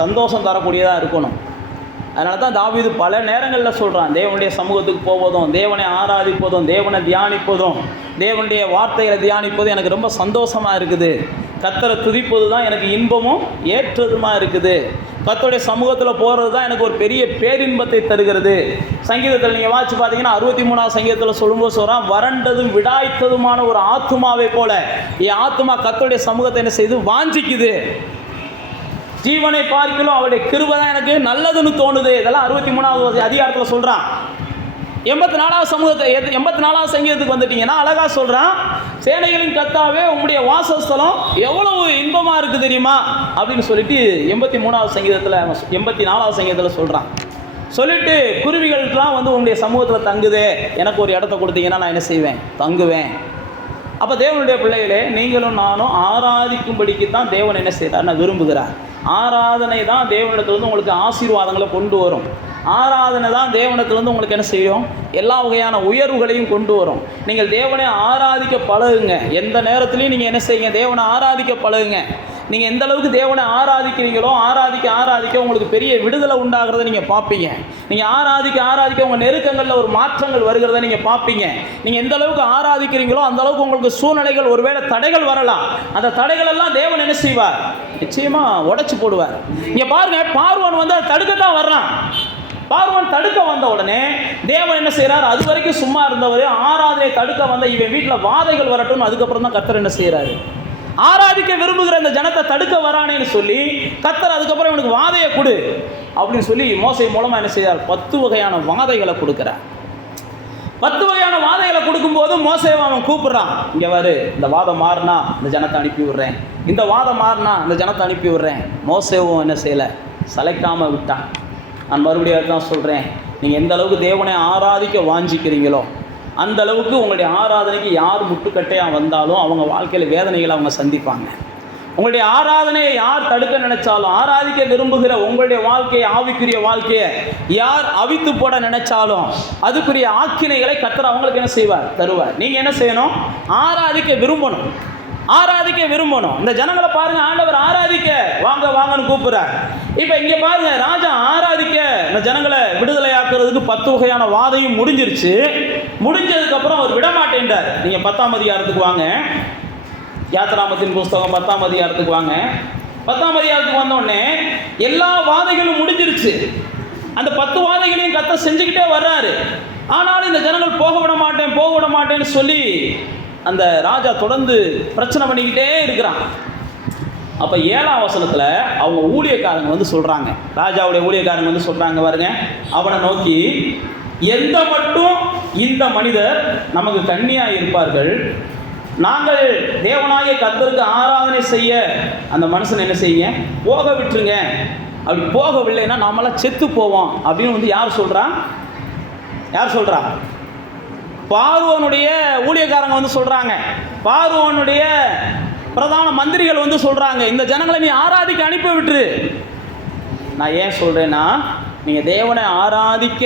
சந்தோஷம் தரக்கூடியதாக இருக்கணும். அதனால தான் தாவீது பல நேரங்களில் சொல்கிறான், தேவனுடைய சமூகத்துக்கு போவதும், தேவனை ஆராதிப்பதும், தேவனை தியானிப்பதும், தேவனுடைய வார்த்தைகளை தியானிப்பதும் எனக்கு ரொம்ப சந்தோஷமாக இருக்குது. கர்த்தரை துதிப்பது தான் எனக்கு இன்பமும் ஏற்றதுமா இருக்குது. கர்த்தருடைய சமூகத்தில் போகிறது தான் எனக்கு ஒரு பெரிய பேரின்பத்தை தருகிறது. சங்கீதத்தில் நீங்கள் வாசிச்சு பார்த்தீங்கன்னா 63ஆம் சங்கீதத்தில் சொல்லும்போது சொல்கிறான், வறண்டதும் விடாய்த்ததுமான ஒரு ஆத்துமாவை போல என் ஆத்துமா கர்த்தருடைய சமூகத்தை என்ன செய்து வாஞ்சிக்குது. ஜீவனை பார்க்கலும் அவருடைய கிருபை தான் எனக்கு நல்லதுன்னு தோணுது. இதெல்லாம் 63ஆவது அதிகாரத்தில் சொல்கிறான். 84ஆவது சங்கீதத்துக்கு வந்துட்டீங்கன்னா அழகா சொல்கிறான், சேனைகளின் கர்த்தாவே உங்களுடைய வாசஸ்தலம் எவ்வளவு இன்பமாக இருக்குது தெரியுமா அப்படின்னு சொல்லிட்டு 83ஆவது சங்கீதத்தில் 84ஆவது சங்கீதத்தில் சொல்கிறான். சொல்லிட்டு குருவிகளுக்கெல்லாம் உங்களுடைய சமூகத்தில் தங்குதே, எனக்கு ஒரு இடத்த கொடுத்தீங்கன்னா நான் என்ன செய்வேன், தங்குவேன். அப்போ தேவனுடைய பிள்ளைகளே, நீங்களும் நானும் ஆராதிக்கும்படிக்கு தான் தேவன் என்ன செய்கிறார், நான் விரும்புகிறார். ஆராதனை தான் தேவனிடத்திலிருந்து உங்களுக்கு ஆசீர்வாதங்களை கொண்டு வரும். ஆராதனை தான் தேவனிடத்திலிருந்து உங்களுக்கு என்ன செய்யும், எல்லா வகையான உயர்வுகளையும் கொண்டு வரும். நீங்கள் தேவனை ஆராதிக்க பழகுங்க. எந்த நேரத்துலையும் நீங்கள் என்ன செய்யுங்க, தேவனை ஆராதிக்க பழகுங்க. நீங்கள் எந்த அளவுக்கு தேவனை ஆராதிக்கிறீங்களோ ஆராதிக்க உங்களுக்கு பெரிய விடுதலை உண்டாகிறத நீங்கள் பார்ப்பீங்க. நீங்கள் ஆராதிக்க உங்கள் நெருக்கங்களில் ஒரு மாற்றங்கள் வருகிறத நீங்கள் பார்ப்பீங்க. நீங்கள் எந்த அளவுக்கு ஆராதிக்கிறீங்களோ அந்த அளவுக்கு உங்களுக்கு சூழ்நிலைகள் ஒருவேளை தடைகள் வரலாம். அந்த தடைகள் எல்லாம் தேவன் என்ன செய்வார், நிச்சயமாக உடைச்சு போடுவார். இங்கே பாருங்க, பார்வோன் அதை தடுக்கத்தான் வர்றான். பார்வோன் தடுக்க வந்த உடனே தேவன் என்ன செய்கிறார், அது வரைக்கும் சும்மா இருந்தவர் ஆராதனை தடுக்க வந்த இவன் வீட்டில் வாதைகள் வரட்டும், அதுக்கப்புறம் தான் கர்த்தர் என்ன செய்கிறாரு, ஆராதிக்க விரும்புகிற இந்த ஜனத்தை தடுக்க வரானேன்னு சொல்லி கர்த்தர் அதுக்கப்புறம் இவனுக்கு வாதையை கொடு அப்படின்னு சொல்லி மோசே மூலமாக என்ன செய்தார், 10 வகையான வாதைகளை கொடுக்குறார். 10 வகையான வாதைகளை கொடுக்கும்போது மோசேவை அவன் கூப்பிடுறான், இங்கே வரு, இந்த வாதம் மாறினா இந்த ஜனத்தை அனுப்பி விடுறேன், இந்த வாதம் மாறினா இந்த ஜனத்தை அனுப்பி விடுறேன். மோசேவும் என்ன செய்யலை, சளைக்காமல் விட்டான். நான் மறுபடியும் தான் சொல்கிறேன், நீங்கள் எந்த அளவுக்கு தேவனை ஆராதிக்க வாஞ்சிக்கிறீங்களோ அந்த அளவுக்கு உங்களுடைய ஆராதனைக்கு யார் முட்டுக்கட்டையாக வந்தாலும் அவங்க வாழ்க்கையில் வேதனைகளை அவங்க சந்திப்பாங்க. உங்களுடைய ஆராதனையை யார் தடுக்க நினைச்சாலும், ஆராதிக்க விரும்புகிற உங்களுடைய வாழ்க்கையை, ஆவிக்குரிய வாழ்க்கையை யார் அவித்து போட நினைச்சாலும் அதுக்குரிய ஆக்கினைகளை கர்த்தர் அவங்களுக்கு என்ன செய்வார், தருவார். நீங்கள் என்ன செய்யணும், ஆராதிக்க விரும்பணும். ஆராதிக்க விரும்பணும். இந்த ஜனங்களை பாருங்க, ஆண்டவர் ஆராதிக்க வாங்க வாங்கன்னு கூப்பிடுறார். இப்ப இங்க பாருங்க, ராஜா ஆராதிக்க இந்த ஜனங்களை விடுதலை ஆக்குறதுக்கு 10 வகையான வாதையும் முடிஞ்சிருச்சு. முடிஞ்சதுக்கு அப்புறம் அவர் விடமாட்டேன்றார். நீங்க 10ஆம் அதிகாரத்துக்கு வாங்க, யாத்திராமத்தின் புஸ்தகம் 10ஆம் அதிகாரத்துக்கு வாங்க. 10ஆம் அதிகாரத்துக்கு வந்த உடனே எல்லா வாதைகளும் முடிஞ்சிருச்சு. அந்த 10 வாதைகளையும் கர்த்தர் செஞ்சுக்கிட்டே வர்றாரு. ஆனாலும் இந்த ஜனங்கள் போக விட மாட்டேன்னு சொல்லி அந்த ராஜா தொடர்ந்து பிரச்சனை பண்ணிக்கிட்டே இருக்கிறான். அப்ப 7ஆம் வசனத்துல அவங்க ஊழியக்காரங்க வந்து சொல்றாங்க, ராஜாவுடைய ஊழியக்காரங்க வந்து சொல்றாங்க பாருங்க, அவனை நோக்கி, எந்த மட்டும் இந்த மனிதர் நமக்கு கண்ணியா இருப்பார்கள், நாங்கள் தேவனாகிய கர்த்தருக்கு ஆராதனை செய்ய அந்த மனுஷன் என்ன செய்யுங்க, போக விட்டுருங்க. அப்படி போகவில்லைன்னா நாமெல்லாம் செத்து போவோம் அப்படின்னு வந்து யார் சொல்றா? பார்வோனுடைய ஊழியக்காரங்க வந்து சொல்றாங்க. பார்வோனுடைய பிரதான மந்திரிகள் வந்து சொல்றாங்க, இந்த ஜனங்களை நீ ஆராதிக்க அனுப்பி விட்டுரு. நான் ஏன் சொல்றேன்னா, நீங்க தேவனை ஆராதிக்க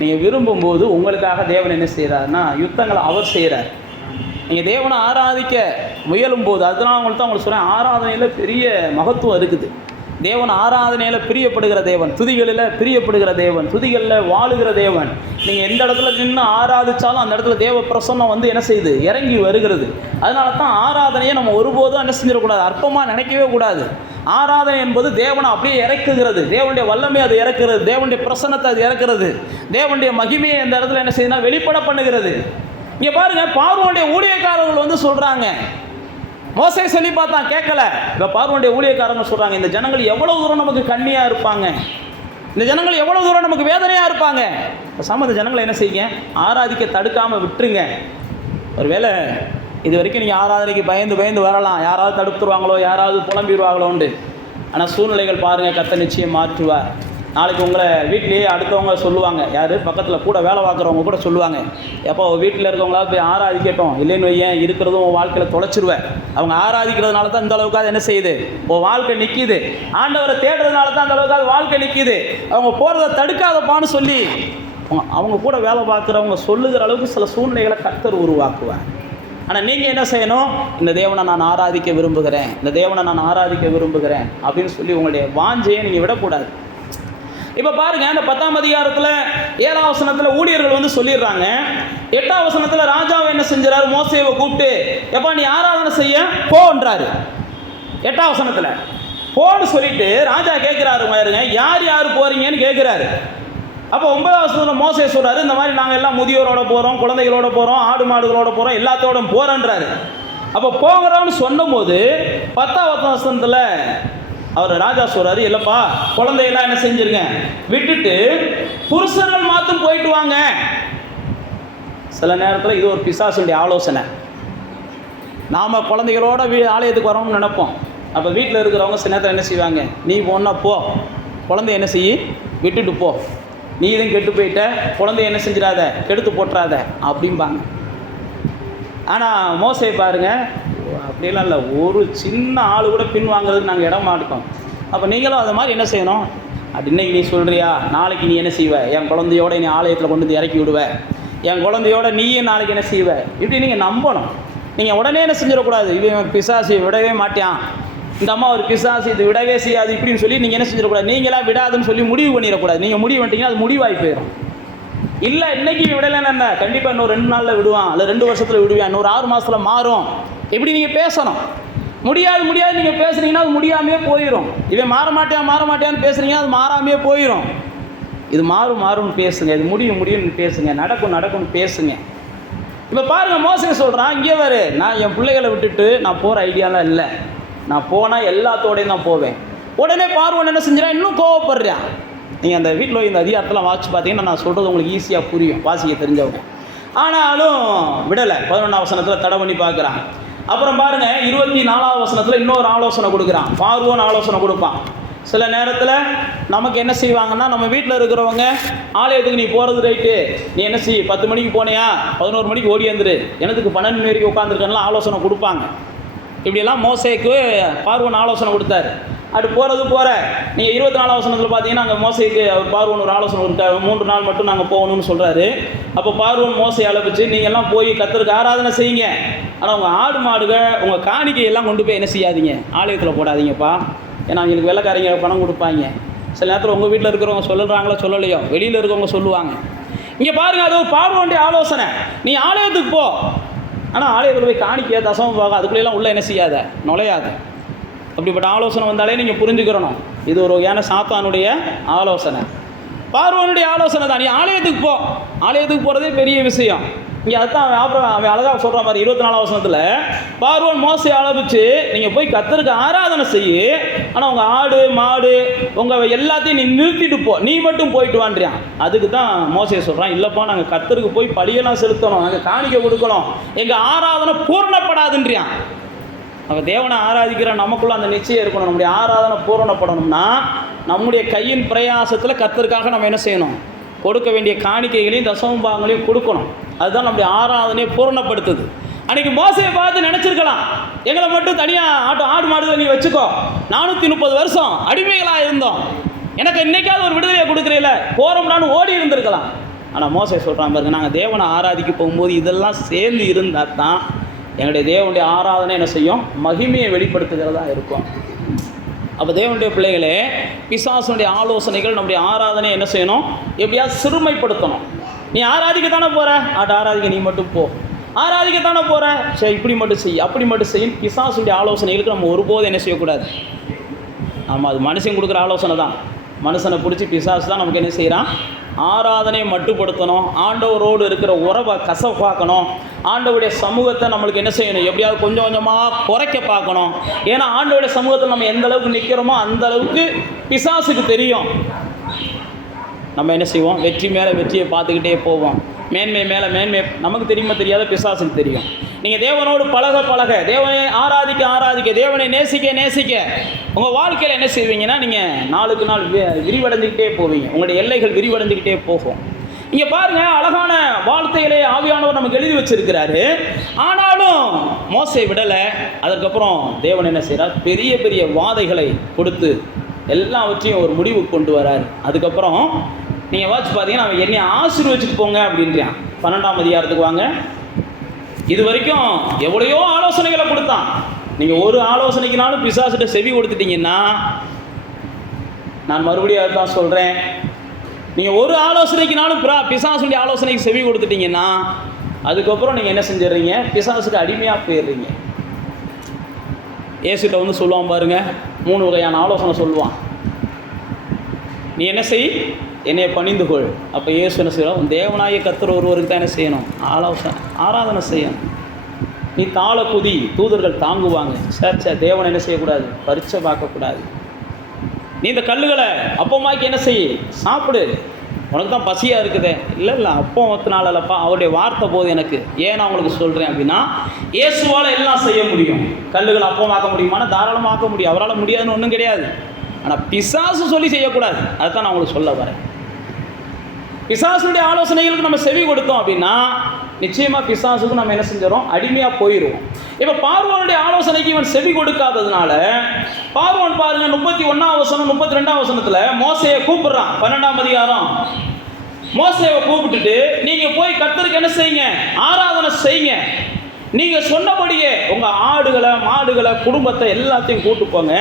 நீங்க விரும்பும்போது உங்களுக்காக தேவன் என்ன செய்யறாருன்னா யுத்தங்களை அவர் செய்யறார். நீங்கள் தேவனை ஆராதிக்க முயலும் போது, அதெல்லாம் உங்களுக்கு சொல்கிறேன், ஆராதனையில் பெரிய மகத்துவம் இருக்குது. தேவன் ஆராதனையில் பிரியப்படுகிற தேவன், துதிகளில் பிரியப்படுகிற தேவன், துதிகளில் வாழுகிற தேவன். நீங்கள் எந்த இடத்துல நின்று ஆராதித்தாலும் அந்த இடத்துல தேவ பிரசன்னம் வந்து என்ன செய்யுது, இறங்கி வருகிறது. அதனால தான் ஆராதனையை நம்ம ஒருபோதும் என்ன செஞ்சிடக்கூடாது, அற்பமாக நினைக்கவே கூடாது. ஆராதனை என்பது தேவனை அப்படியே இறக்குகிறது, தேவனுடைய வல்லமை அது இறக்குறது, தேவனுடைய பிரசன்னத்தை அது இறக்குறது, தேவனுடைய மகிமையை அந்த இடத்துல என்ன செய்யுதுன்னா வெளிப்பட பண்ணுகிறது. இங்கே பாருங்க, பார்வோனுடைய ஊழியக்காரர்கள் வந்து சொல்றாங்க, மோசே சொல்லி பார்த்தான் கேட்கல. இப்போ பார்வோனுடைய ஊழியக்காரங்க சொல்றாங்க, இந்த ஜனங்கள் எவ்வளவு தூரம் நமக்கு கண்ணியா இருப்பாங்க, இந்த ஜனங்கள் எவ்வளவு தூரம் நமக்கு வேதனையா இருப்பாங்க. இந்த ஜனங்களை என்ன செய்யுங்க, ஆராதிக்க தடுக்காம விட்டுருங்க. ஒருவேளை இது வரைக்கும் நீங்கள் ஆராதனைக்கு பயந்து வரலாம், யாராவது தடுத்துருவாங்களோ, யாராவது புலம்பிடுவாங்களோண்டு. ஆனால் சூழ்நிலைகள் பாருங்கள், கர்த்தர் நிச்சயம் மாற்றுவார். நாளைக்கு உங்களை வீட்லேயே அடுத்தவங்க சொல்லுவாங்க, யார் பக்கத்தில் கூட வேலை பார்க்குறவங்க கூட சொல்லுவாங்க, எப்போ வீட்டில் இருக்கவங்களாவது போய் ஆராதிக்கட்டும், இல்லைன்னு வையன் இருக்கிறதும் உன் வாழ்க்கையில் தொலைச்சிருவேன். அவங்க ஆராதிக்கிறதுனால தான் இந்த அளவுக்கு அது என்ன செய்யுது, உன் வாழ்க்கை நிற்கிது. ஆண்டவரை தேடுறதுனால தான் அந்த அளவுக்கு அது வாழ்க்கை நிற்கிது. அவங்க போகிறத தடுக்காதப்பான்னு சொல்லி அவங்க கூட வேலை பார்க்குறவங்க சொல்லுகிற அளவுக்கு சில சூழ்நிலைகளை கர்த்தர் உருவாக்குவார். ஆனால் நீங்கள் என்ன செய்யணும், இந்த தேவனை நான் ஆராதிக்க விரும்புகிறேன், இந்த தேவனை நான் ஆராதிக்க விரும்புகிறேன் அப்படின்னு சொல்லி உங்களுடைய வாஞ்சையை நீங்கள் விடக்கூடாது. இப்போ பாருங்க, இந்த 10ஆம் அதிகாரத்தில் 7ஆம் வசனத்தில் ஊழியர்கள் வந்து சொல்லிடுறாங்க. 8ஆம் வசனத்தில் ராஜாவை என்ன செஞ்சாரு, மோசேவை கூப்பிட்டு, எப்பா நீ ஆராதனை செய்ய போன்றாரு. 8ஆம் வசனத்தில் போன்னு சொல்லிட்டு ராஜா கேட்குறாரு, பாருங்க யார் யார் போறீங்கன்னு கேட்குறாரு. அப்போ 9ஆம் வசனத்தில் மோசே சொல்றாரு, இந்த மாதிரி நாங்கள் எல்லாம் முதியோரோட போகிறோம், குழந்தைகளோட போகிறோம், ஆடு மாடுகளோட போகிறோம், எல்லாத்தோட போகிறேன்றாரு. அப்போ போகிறோம்னு சொன்னபோது 10ஆம் வசனத்தில் அவர் ராஜா சொல்றாரு, இல்லப்பா குழந்தையெல்லாம் என்ன செஞ்சிருங்க விட்டுட்டு புருஷர்கள் மாத்தும் போயிட்டு வாங்க. சில நேரத்தில் இது ஒரு பிசாசுடைய ஆலோசனை. நாம குழந்தைகளோட ஆலயத்துக்கு வரணும்னு நினைப்போம். அப்போ வீட்டில் இருக்கிறவங்க சில நேரத்தில் என்ன செய்வாங்க, நீ போனா போ, குழந்தைய என்ன செய்ய விட்டுட்டு போ, நீ இதுவும் கெட்டு போயிட்ட, குழந்தைய என்ன செஞ்சிடாத கெடுத்து போட்டுறாத அப்படிம்பாங்க. ஆனால் மோசே பாருங்க, அப்படிலாம் இல்லை, ஒரு சின்ன ஆள் கூட பின் வாங்குறதுக்கு நாங்கள் இடம் மாட்டோம். அப்போ நீங்களும் அது மாதிரி என்ன செய்யணும், அப்படி இன்னைக்கு நீ சொல்கிறியா, நாளைக்கு நீ என்ன செய்வ, என் குழந்தையோட நீ ஆலயத்தில் கொண்டு வந்து இறக்கி விடுவ, என் குழந்தையோட நீயும் நாளைக்கு என்ன செய்வ, இப்படி நீங்கள் நம்பணும். நீங்கள் உடனே என்ன செஞ்சிடக்கூடாது, இவன் பிசாசு விடவே மாட்டான், இந்த அம்மா ஒரு பிசாசு இது விடவே செய்யாது இப்படின்னு சொல்லி நீங்கள் என்ன செஞ்சிடக்கூடாது, நீங்களாம் விடாதுன்னு சொல்லி முடிவு பண்ணிடக்கூடாது. நீங்கள் முடிவு பண்ணிட்டீங்கன்னா அது முடிவாகி போயிடும். இல்லை இன்னைக்கு விடலைன்னு என்ன, கண்டிப்பாக இன்னும் 2 நாளில் விடுவான், இல்லை 2 வருஷத்தில் விடுவான், இன்னொரு 6 மாதத்தில் மாறும், எப்படி நீங்கள் பேசணும். முடியாது நீங்கள் பேசுனீங்கன்னா அது முடியாமையே போயிடும். இவன் மாறமாட்டியான்னு பேசுனீங்கன்னா அது மாறாமையே போயிடும். இது மாறும்னு பேசுங்க, இது முடியும்னு பேசுங்க, நடக்கும்னு பேசுங்க. இப்போ பாருங்க, மோசே சொல்கிறான், இங்கே வரு, நான் என் பிள்ளைகளை விட்டுட்டு நான் போகிற ஐடியாலாம் இல்லை, நான் போனால் எல்லாத்தோடையும் தான் போவேன். உடனே பார்வோன் என்ன செஞ்சிடான், இன்னும் கோவப்படுறான். நீங்கள் அந்த வீட்டில் இந்த அதிகாரத்தெல்லாம் வாசிச்சு பார்த்தீங்கன்னா நான் சொல்கிறது உங்களுக்கு ஈஸியாக புரியும், வாசிக்க தெரிஞ்சவங்க. ஆனாலும் விடலை. 11ஆம் வசனத்தில் தடை பண்ணி பார்க்குறான். அப்புறம் பாருங்க, 24ஆம் வசனத்தில் இன்னொரு ஆலோசனை கொடுக்குறான். பார்வோன் ஆலோசனை கொடுப்பான். சில நேரத்தில் நமக்கு என்ன செய்வாங்கன்னா, நம்ம வீட்டில் இருக்கிறவங்க ஆலயத்துக்கு நீ போகிறது ரைட்டு, நீ என்ன செய், 10 மணிக்கு போனியா 11 மணிக்கு ஓடி வந்துரு, எனக்கு 12 மணி வரைக்கும் உட்காந்துருக்கேன்லாம் ஆலோசனை கொடுப்பாங்க. இப்படியெல்லாம் மோசேக்கு பார்வோன் ஆலோசனை கொடுத்தாரு. அப்படி போகிறது போகிற நீங்கள் 24 வசனத்தில் பார்த்தீங்கன்னா அங்கே மோசைக்கு பார்வோன் ஒரு ஆலோசனை இருக்காரு, 3 நாள் மட்டும் நாங்கள் போகணும்னு சொல்கிறாரு. அப்போ பார்வோன் மோசையை அழைப்பிச்சு நீங்கள் எல்லாம் போய் கர்த்தருக்கு ஆராதனை செய்யுங்க, ஆனால் உங்கள் ஆடு மாடுகள் உங்கள் காணிக்கையெல்லாம் கொண்டு போய் என்ன செய்யாதீங்க, ஆலயத்தில் போடாதீங்கப்பா, ஏன்னா அவங்களுக்கு வெள்ளைக்காரங்க பணம் கொடுப்பாங்க. சில நேரத்தில் உங்கள் வீட்டில் இருக்கிறவங்க சொல்லுறாங்களோ சொல்லலையோ, வெளியில் இருக்கிறவங்க சொல்லுவாங்க. இங்கே பாருங்கள், அது ஒரு பார்வோனுடைய ஆலோசனை. நீ ஆலயத்துக்கு போ, ஆனால் ஆலயத்தில் போய் காணிக்க தசமம் போக அதுக்குள்ளெல்லாம் உள்ளே என்ன செய்யாத, நுழையாத. அப்படிப்பட்ட ஆலோசனை வந்தாலே நீங்கள் புரிஞ்சுக்கிறணும், இது ஒரு வகையான சாத்தானுடைய ஆலோசனை, பார்வோனுடைய ஆலோசனை தான். நீ ஆலயத்துக்கு போ, ஆலயத்துக்கு போகிறதே பெரிய விஷயம். இங்கே அதுதான் அவன் அழகாக சொல்கிற மாதிரி 24 வசனத்தில் பார்வோன் மோசையை அழைப்பிச்சு நீங்கள் போய் கர்த்தருக்கு ஆராதனை செய்யு, ஆனால் உங்கள் ஆடு மாடு உங்கள் எல்லாத்தையும் நீ நிறுத்திட்டு போ, நீ மட்டும் போயிட்டு வான்றியான். அதுக்கு தான் மோசையை சொல்கிறான், இல்லைப்பா நாங்கள் கர்த்தருக்கு போய் பலியெல்லாம் செலுத்தணும், நாங்கள் காணிக்கை கொடுக்கணும், எங்கள் ஆராதனை பூரணப்படாதுன்றியான். அவன் தேவனை ஆராதிக்கிற நமக்குள்ள அந்த நிச்சயம் இருக்கணும். நம்முடைய ஆராதனை பூரணப்படணும்னா நம்முடைய கையின் பிரயாசத்தில் கர்த்தருக்காக நம்ம என்ன செய்யணும், கொடுக்க வேண்டிய காணிக்கைகளையும் தசமபாகங்களையும் கொடுக்கணும். அதுதான் நம்முடைய ஆராதனையை பூரணப்படுத்துது. அன்றைக்கி மோசையை பார்த்து நினச்சிருக்கலாம், எங்களை மட்டும் தனியாக ஆடு மாடுகளை நீ வச்சுக்கோ, 430 வருஷம் அடிமைகளாக இருந்தோம், எனக்கு இன்னைக்காவது ஒரு விடுதலையை கொடுக்குறீல, போகிறோம்னான்னு ஓடி இருந்திருக்கலாம். ஆனால் மோசை சொல்கிறான் பாருங்க, நாங்கள் தேவனை ஆராதிக்க போகும்போது இதெல்லாம் சேர்ந்து இருந்தால் தான் எங்களுடைய தேவனுடைய ஆராதனை என்ன செய்யும், மகிமையை வெளிப்படுத்துகிறதா இருக்கும். அப்போ தேவனுடைய பிள்ளைகளே, பிசாசுடைய ஆலோசனைகள் நம்முடைய ஆராதனை என்ன செய்யணும், எப்படியாவது சிறுமைப்படுத்தணும். நீ ஆராதிக்கத்தானே போகிற, ஆராதிக்க நீ மட்டும் போ, ஆராதிக்கத்தானே போகிற, சரி இப்படி மட்டும் செய் அப்படி மட்டும் செய்யும். பிசாசுடைய ஆலோசனைகளுக்கு நம்ம ஒருபோதும் என்ன செய்யக்கூடாது. ஆமாம், அது மனுஷன் கொடுக்குற ஆலோசனை தான். மனுஷனை பிடிச்சி பிசாசு தான் நமக்கு என்ன செய்கிறான், ஆராதனையை மட்டுப்படுத்தணும், ஆண்டவரோடு இருக்கிற உறவை கசப்பாக்கணும், ஆண்டவருடைய சமூகத்தை நம்மளுக்கு என்ன செய்யணும், எப்படியாவது கொஞ்சம் கொஞ்சமாக குறைக்க பார்க்கணும். ஏன்னா ஆண்டவருடைய சமூகத்தில் நம்ம எந்த அளவுக்கு நிற்கிறோமோ அந்த அளவுக்கு பிசாசுக்கு தெரியும். நம்ம என்ன செய்வோம், வெற்றி மேலே வெற்றியை பார்த்துக்கிட்டே போவோம், மேன்மை மேலே மேன்மை நமக்கு தெரியுமா தெரியாத பிசாசுக்கு தெரியும். நீங்கள் தேவனோடு பழக பழக, தேவனை ஆராதிக்க ஆராதிக்க, தேவனை நேசிக்க நேசிக்க உங்கள் வாழ்க்கையில் என்ன செய்வீங்கன்னா நீங்கள் நாளுக்கு நாள் விரிவடைஞ்சிக்கிட்டே போவீங்க, உங்களுடைய எல்லைகள் விரிவடைஞ்சிக்கிட்டே போகும். இங்கே பாருங்கள், அழகான வார்த்தைகளை ஆவியானவர் நமக்கு எழுதி வச்சிருக்கிறாரு. ஆனாலும் மோசை விடலை. அதுக்கப்புறம் தேவன் என்ன செய்கிறார், பெரிய பெரிய வாதைகளை கொடுத்து எல்லாவற்றையும் ஒரு முடிவுக்கு கொண்டு வராரு. அதுக்கப்புறம் நீங்கள் வாட்சி பார்த்தீங்கன்னா அவன் என்னை ஆசீர்வதிச்சுட்டு போங்க அப்படின்றான். 12ஆம் அதிகாரத்துக்கு வாங்க. இது வரைக்கும் எவ்வளையோ ஆலோசனைகளை கொடுத்தான். நீங்கள் ஒரு ஆலோசனைக்குனாலும் பிசாசுகிட்ட செவி கொடுத்துட்டீங்கன்னா, நான் மறுபடியும் அதுதான் சொல்கிறேன், நீங்கள் ஒரு ஆலோசனைக்குனாலும் பிசாசுடைய ஆலோசனைக்கு செவி கொடுத்துட்டீங்கன்னா அதுக்கப்புறம் நீங்கள் என்ன செஞ்சிடுறீங்க, பிசாசுக்கு அடிமையாக போயிடுறீங்க. ஏசுகிட்ட வந்து சொல்லுவான் பாருங்கள், 3 வகையான ஆலோசனை சொல்லுவான். நீ என்ன செய், என்னைய பணிந்து கொள். அப்போ இயேசு என்ன செய்யலாம், உன் தேவனாய கர்த்தர் ஒருவருக்கு தான் என்ன செய்யணும், ஆராதனை செய்யணும். நீ தாள குதி, தூதர்கள் தாங்குவாங்க. சரி தேவனை என்ன செய்யக்கூடாது, பரீட்சை பார்க்கக்கூடாது. நீ இந்த கல்லுகளை அப்பமாக்கி என்ன செய், சாப்பிடு, உனக்கு தான் பசியாக இருக்குதே. இல்லை அப்போ ஒத்துனால இல்லைப்பா, அவருடைய வார்த்தை போது எனக்கு, ஏன் நான் உங்களுக்கு சொல்கிறேன் அப்படின்னா, இயேசுவால் எல்லாம் செய்ய முடியும். கல்லுகளை அப்பமாக்க முடியுமானா தாராளமாக ஆக்க முடியும், அவரால் முடியாதுன்னு ஒன்றும் கிடையாது. ஆனால் பிசாசு சொல்லி செய்யக்கூடாது, அதுதான் நான் உங்களுக்கு சொல்ல வரேன். பிசாசுடைய ஆலோசனைகளுக்கு நம்ம செவி கொடுத்தோம் அப்படின்னா நிச்சயமாக பிசாசுக்கு நம்ம என்ன செஞ்சிடறோம், அடிமையாக போயிடுவோம். இப்போ பார்வோனுடைய ஆலோசனைக்கு இவன் செவி கொடுக்காததுனால பார்வோன் பாருங்க 31ஆம் வசனம் 32ஆம் வசனத்தில் மோசையை கூப்பிடுறான். 12ஆம் அதிகாரம் மோசையை கூப்பிட்டுட்டு நீங்கள் போய் கர்த்தருக்கு என்ன செய்யுங்க, ஆராதனை செய்யுங்க, நீங்கள் சொன்னபடியே உங்கள் ஆடுகளை மாடுகளை குடும்பத்தை எல்லாத்தையும் கூட்டு போங்க,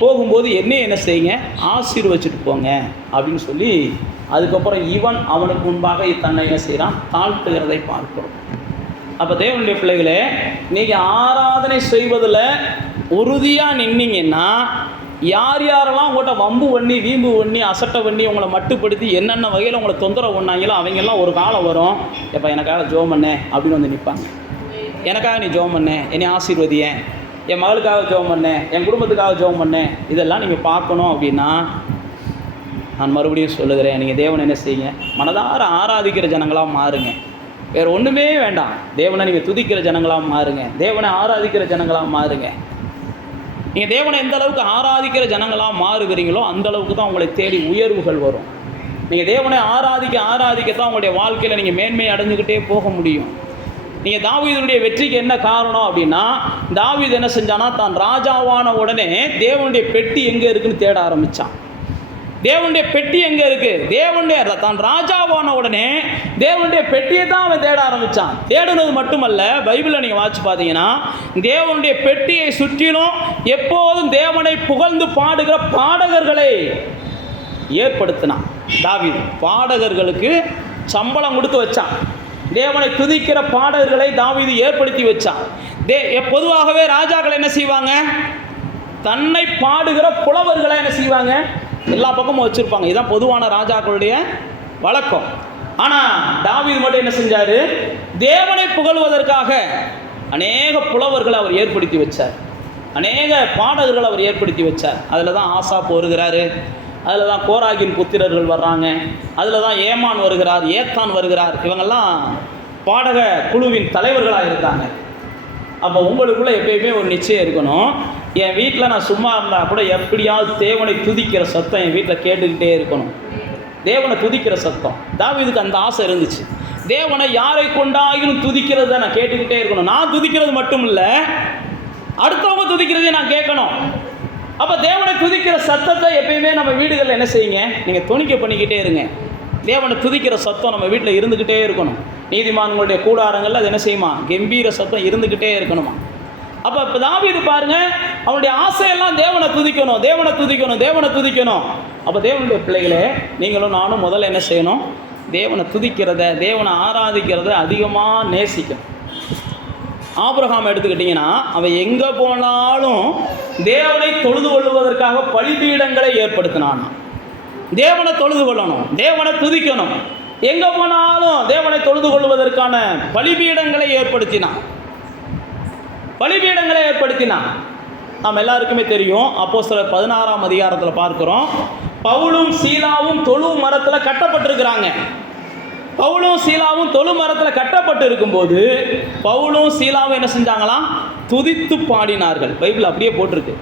போகும்போது என்ன செய்யுங்க, ஆசீர்வச்சிட்டு போங்க அப்படின்னு சொல்லி அதுக்கப்புறம் இவன் அவனுக்கு முன்பாக தன்னை என்ன செய்கிறான், தாழ்த்துகிறதை பார்க்கிறோம். அப்போ தேவனுடைய பிள்ளைகளே, நீங்கள் ஆராதனை செய்வதில் உறுதியாக நின்னீங்கன்னா யார் யாரெல்லாம் உங்கள்கிட்ட வம்பு பண்ணி வீம்பு பண்ணி அசட்டை பண்ணி உங்களை மட்டுப்படுத்தி என்னென்ன வகையில் உங்களை தொந்தரவு பண்ணாங்களோ அவங்கெல்லாம் ஒரு காலம் வரும், எப்போ எனக்காக ஜெபம் பண்ணேன் அப்படின்னு வந்து நிற்பாங்க. எனக்காக நீ ஜெபம் பண்ணேன், என்னை ஆசீர்வதியேன், என் மகளுக்காக ஜெபம் பண்ணேன், என் குடும்பத்துக்காக ஜெபம் பண்ணேன், இதெல்லாம் நீங்கள் பார்க்கணும் அப்படின்னா நான் மறுபடியும் சொல்லுகிறேன், நீங்கள் தேவனை என்ன செய்யுங்க, மனதார ஆராதிக்கிற ஜனங்களாக மாறுங்க. வேறு ஒன்றுமே வேண்டாம், தேவனை நீங்கள் துதிக்கிற ஜனங்களாக மாறுங்க, தேவனை ஆராதிக்கிற ஜனங்களாக மாறுங்க. நீங்கள் தேவனை எந்த அளவுக்கு ஆராதிக்கிற ஜனங்களாக மாறுகிறீங்களோ அந்த அளவுக்கு தான் உங்களை தேடி உயர்வுகள் வரும். நீங்கள் தேவனை ஆராதிக்க ஆராதிக்கத்தான் உங்களுடைய வாழ்க்கையில் நீங்கள் மேன்மை அடைஞ்சுக்கிட்டே போக முடியும். நீங்கள் தாவீதுடைய வெற்றிக்கு என்ன காரணம் அப்படின்னா, தாவீது என்ன செஞ்சானா, தான் ராஜாவான உடனே தேவனுடைய பெட்டி எங்கே இருக்குன்னு தேட ஆரம்பித்தான். தேவனுடைய பெட்டி எங்கே இருக்குது, தேவனுடைய தான் ராஜாவான உடனே தேவனுடைய பெட்டியை தான் அவன் தேட ஆரம்பித்தான். தேடுனது மட்டுமல்ல, பைபிளை நீங்கள் வாசிச்சு பார்த்தீங்கன்னா, தேவனுடைய பெட்டியை சுற்றிலும் எப்போதும் தேவனை புகழ்ந்து பாடுகிற பாடகர்களை ஏற்படுத்தினான் தாவீது. பாடகர்களுக்கு சம்பளம் கொடுத்து வச்சான். தேவனை துதிக்கிற பாடகர்களை தாவீது ஏற்படுத்தி வச்சான். பொதுவாகவே ராஜாக்கள் என்ன செய்வாங்க, தன்னை பாடுகிற புலவர்களை என்ன செய்வாங்க, எல்லா பக்கமும் வச்சுருப்பாங்க. இதுதான் பொதுவான ராஜாக்களுடைய வழக்கம். ஆனால் தாவீது மட்டும் என்ன செஞ்சார், தேவனை புகழ்வதற்காக அநேக புலவர்களை அவர் ஏற்படுத்தி வச்சார், அநேக பாடகர்கள் அவர் ஏற்படுத்தி வச்சார். அதில் தான் ஆசாப் வருகிறாரு, அதில் தான் கோராகின் புத்திரர்கள் வர்றாங்க, அதில் தான் ஏமான் வருகிறார், ஏத்தான் வருகிறார். இவங்கெல்லாம் பாடக குழுவின் தலைவர்களாக இருந்தாங்க. அப்போ உங்களுக்குள்ளே எப்பயுமே ஒரு நிச்சயம் இருக்கணும், என் வீட்டில் நான் சும்மா இருந்தால் கூட எப்படியாவது தேவனை துதிக்கிற சத்தம் என் வீட்டில் கேட்டுக்கிட்டே இருக்கணும். தேவனை துதிக்கிற சத்தம். தாவீதுக்கு அந்த ஆசை இருந்துச்சு. தேவனை யாரை கொண்டாயினும் துதிக்கிறத நான் கேட்டுக்கிட்டே இருக்கணும். நான் துதிக்கிறது மட்டும் இல்லை, அடுத்தவங்க துதிக்கிறதையும் நான் கேட்கணும். அப்போ தேவனை துதிக்கிற சத்தத்தை எப்பயுமே நம்ம வீடுகளில் என்ன செய்யுங்க, நீங்கள் துணிக்க பண்ணிக்கிட்டே இருங்க. தேவனை துதிக்கிற சத்தம் நம்ம வீட்டில் இருந்துக்கிட்டே இருக்கணும். நீதிமான்களுடைய கூடாரங்களில் அது என்ன செய்யுமா, கம்பீர சத்தம் இருந்துக்கிட்டே இருக்கணுமா. அப்போ இப்போ தாவீது பாருங்க, அவனுடைய ஆசையெல்லாம் தேவனை துதிக்கணும், தேவனை துதிக்கணும், தேவனை துதிக்கணும். அப்போ தேவனுடைய பிள்ளைகளே, நீங்களும் நானும் முதல்ல என்ன செய்யணும், தேவனை துதிக்கிறத, தேவனை ஆராதிக்கிறத அதிகமாக நேசிக்கணும். ஆபிரகாம் எடுத்துக்கிட்டிங்கன்னா, அவன் எங்கே போனாலும் தேவனை தொழுது கொள்வதற்காக பலிபீடங்களை ஏற்படுத்தினான். தேவனை தொழுது கொள்ளணும், தேவனை துதிக்கணும், எங்கே போனாலும் தேவனை தொழுது கொள்வதற்கான பலிபீடங்களை ஏற்படுத்தினான். பலிபீடங்களை ஏற்படுத்தினான். நாம் எல்லாருக்குமே தெரியும், அப்போஸ்தலர் 16ஆம் அதிகாரத்தில் பார்க்குறோம், பவுலும் சீலாவும் தொழு மரத்தில் கட்டப்பட்டிருக்கிறாங்க. பவுலும் சீலாவும் தொழு மரத்தில் கட்டப்பட்டு இருக்கும்போது பவுலும் சீலாவும் என்ன செஞ்சாங்களாம், துதித்து பாடினார்கள். பைபிள் அப்படியே போட்டிருக்கு.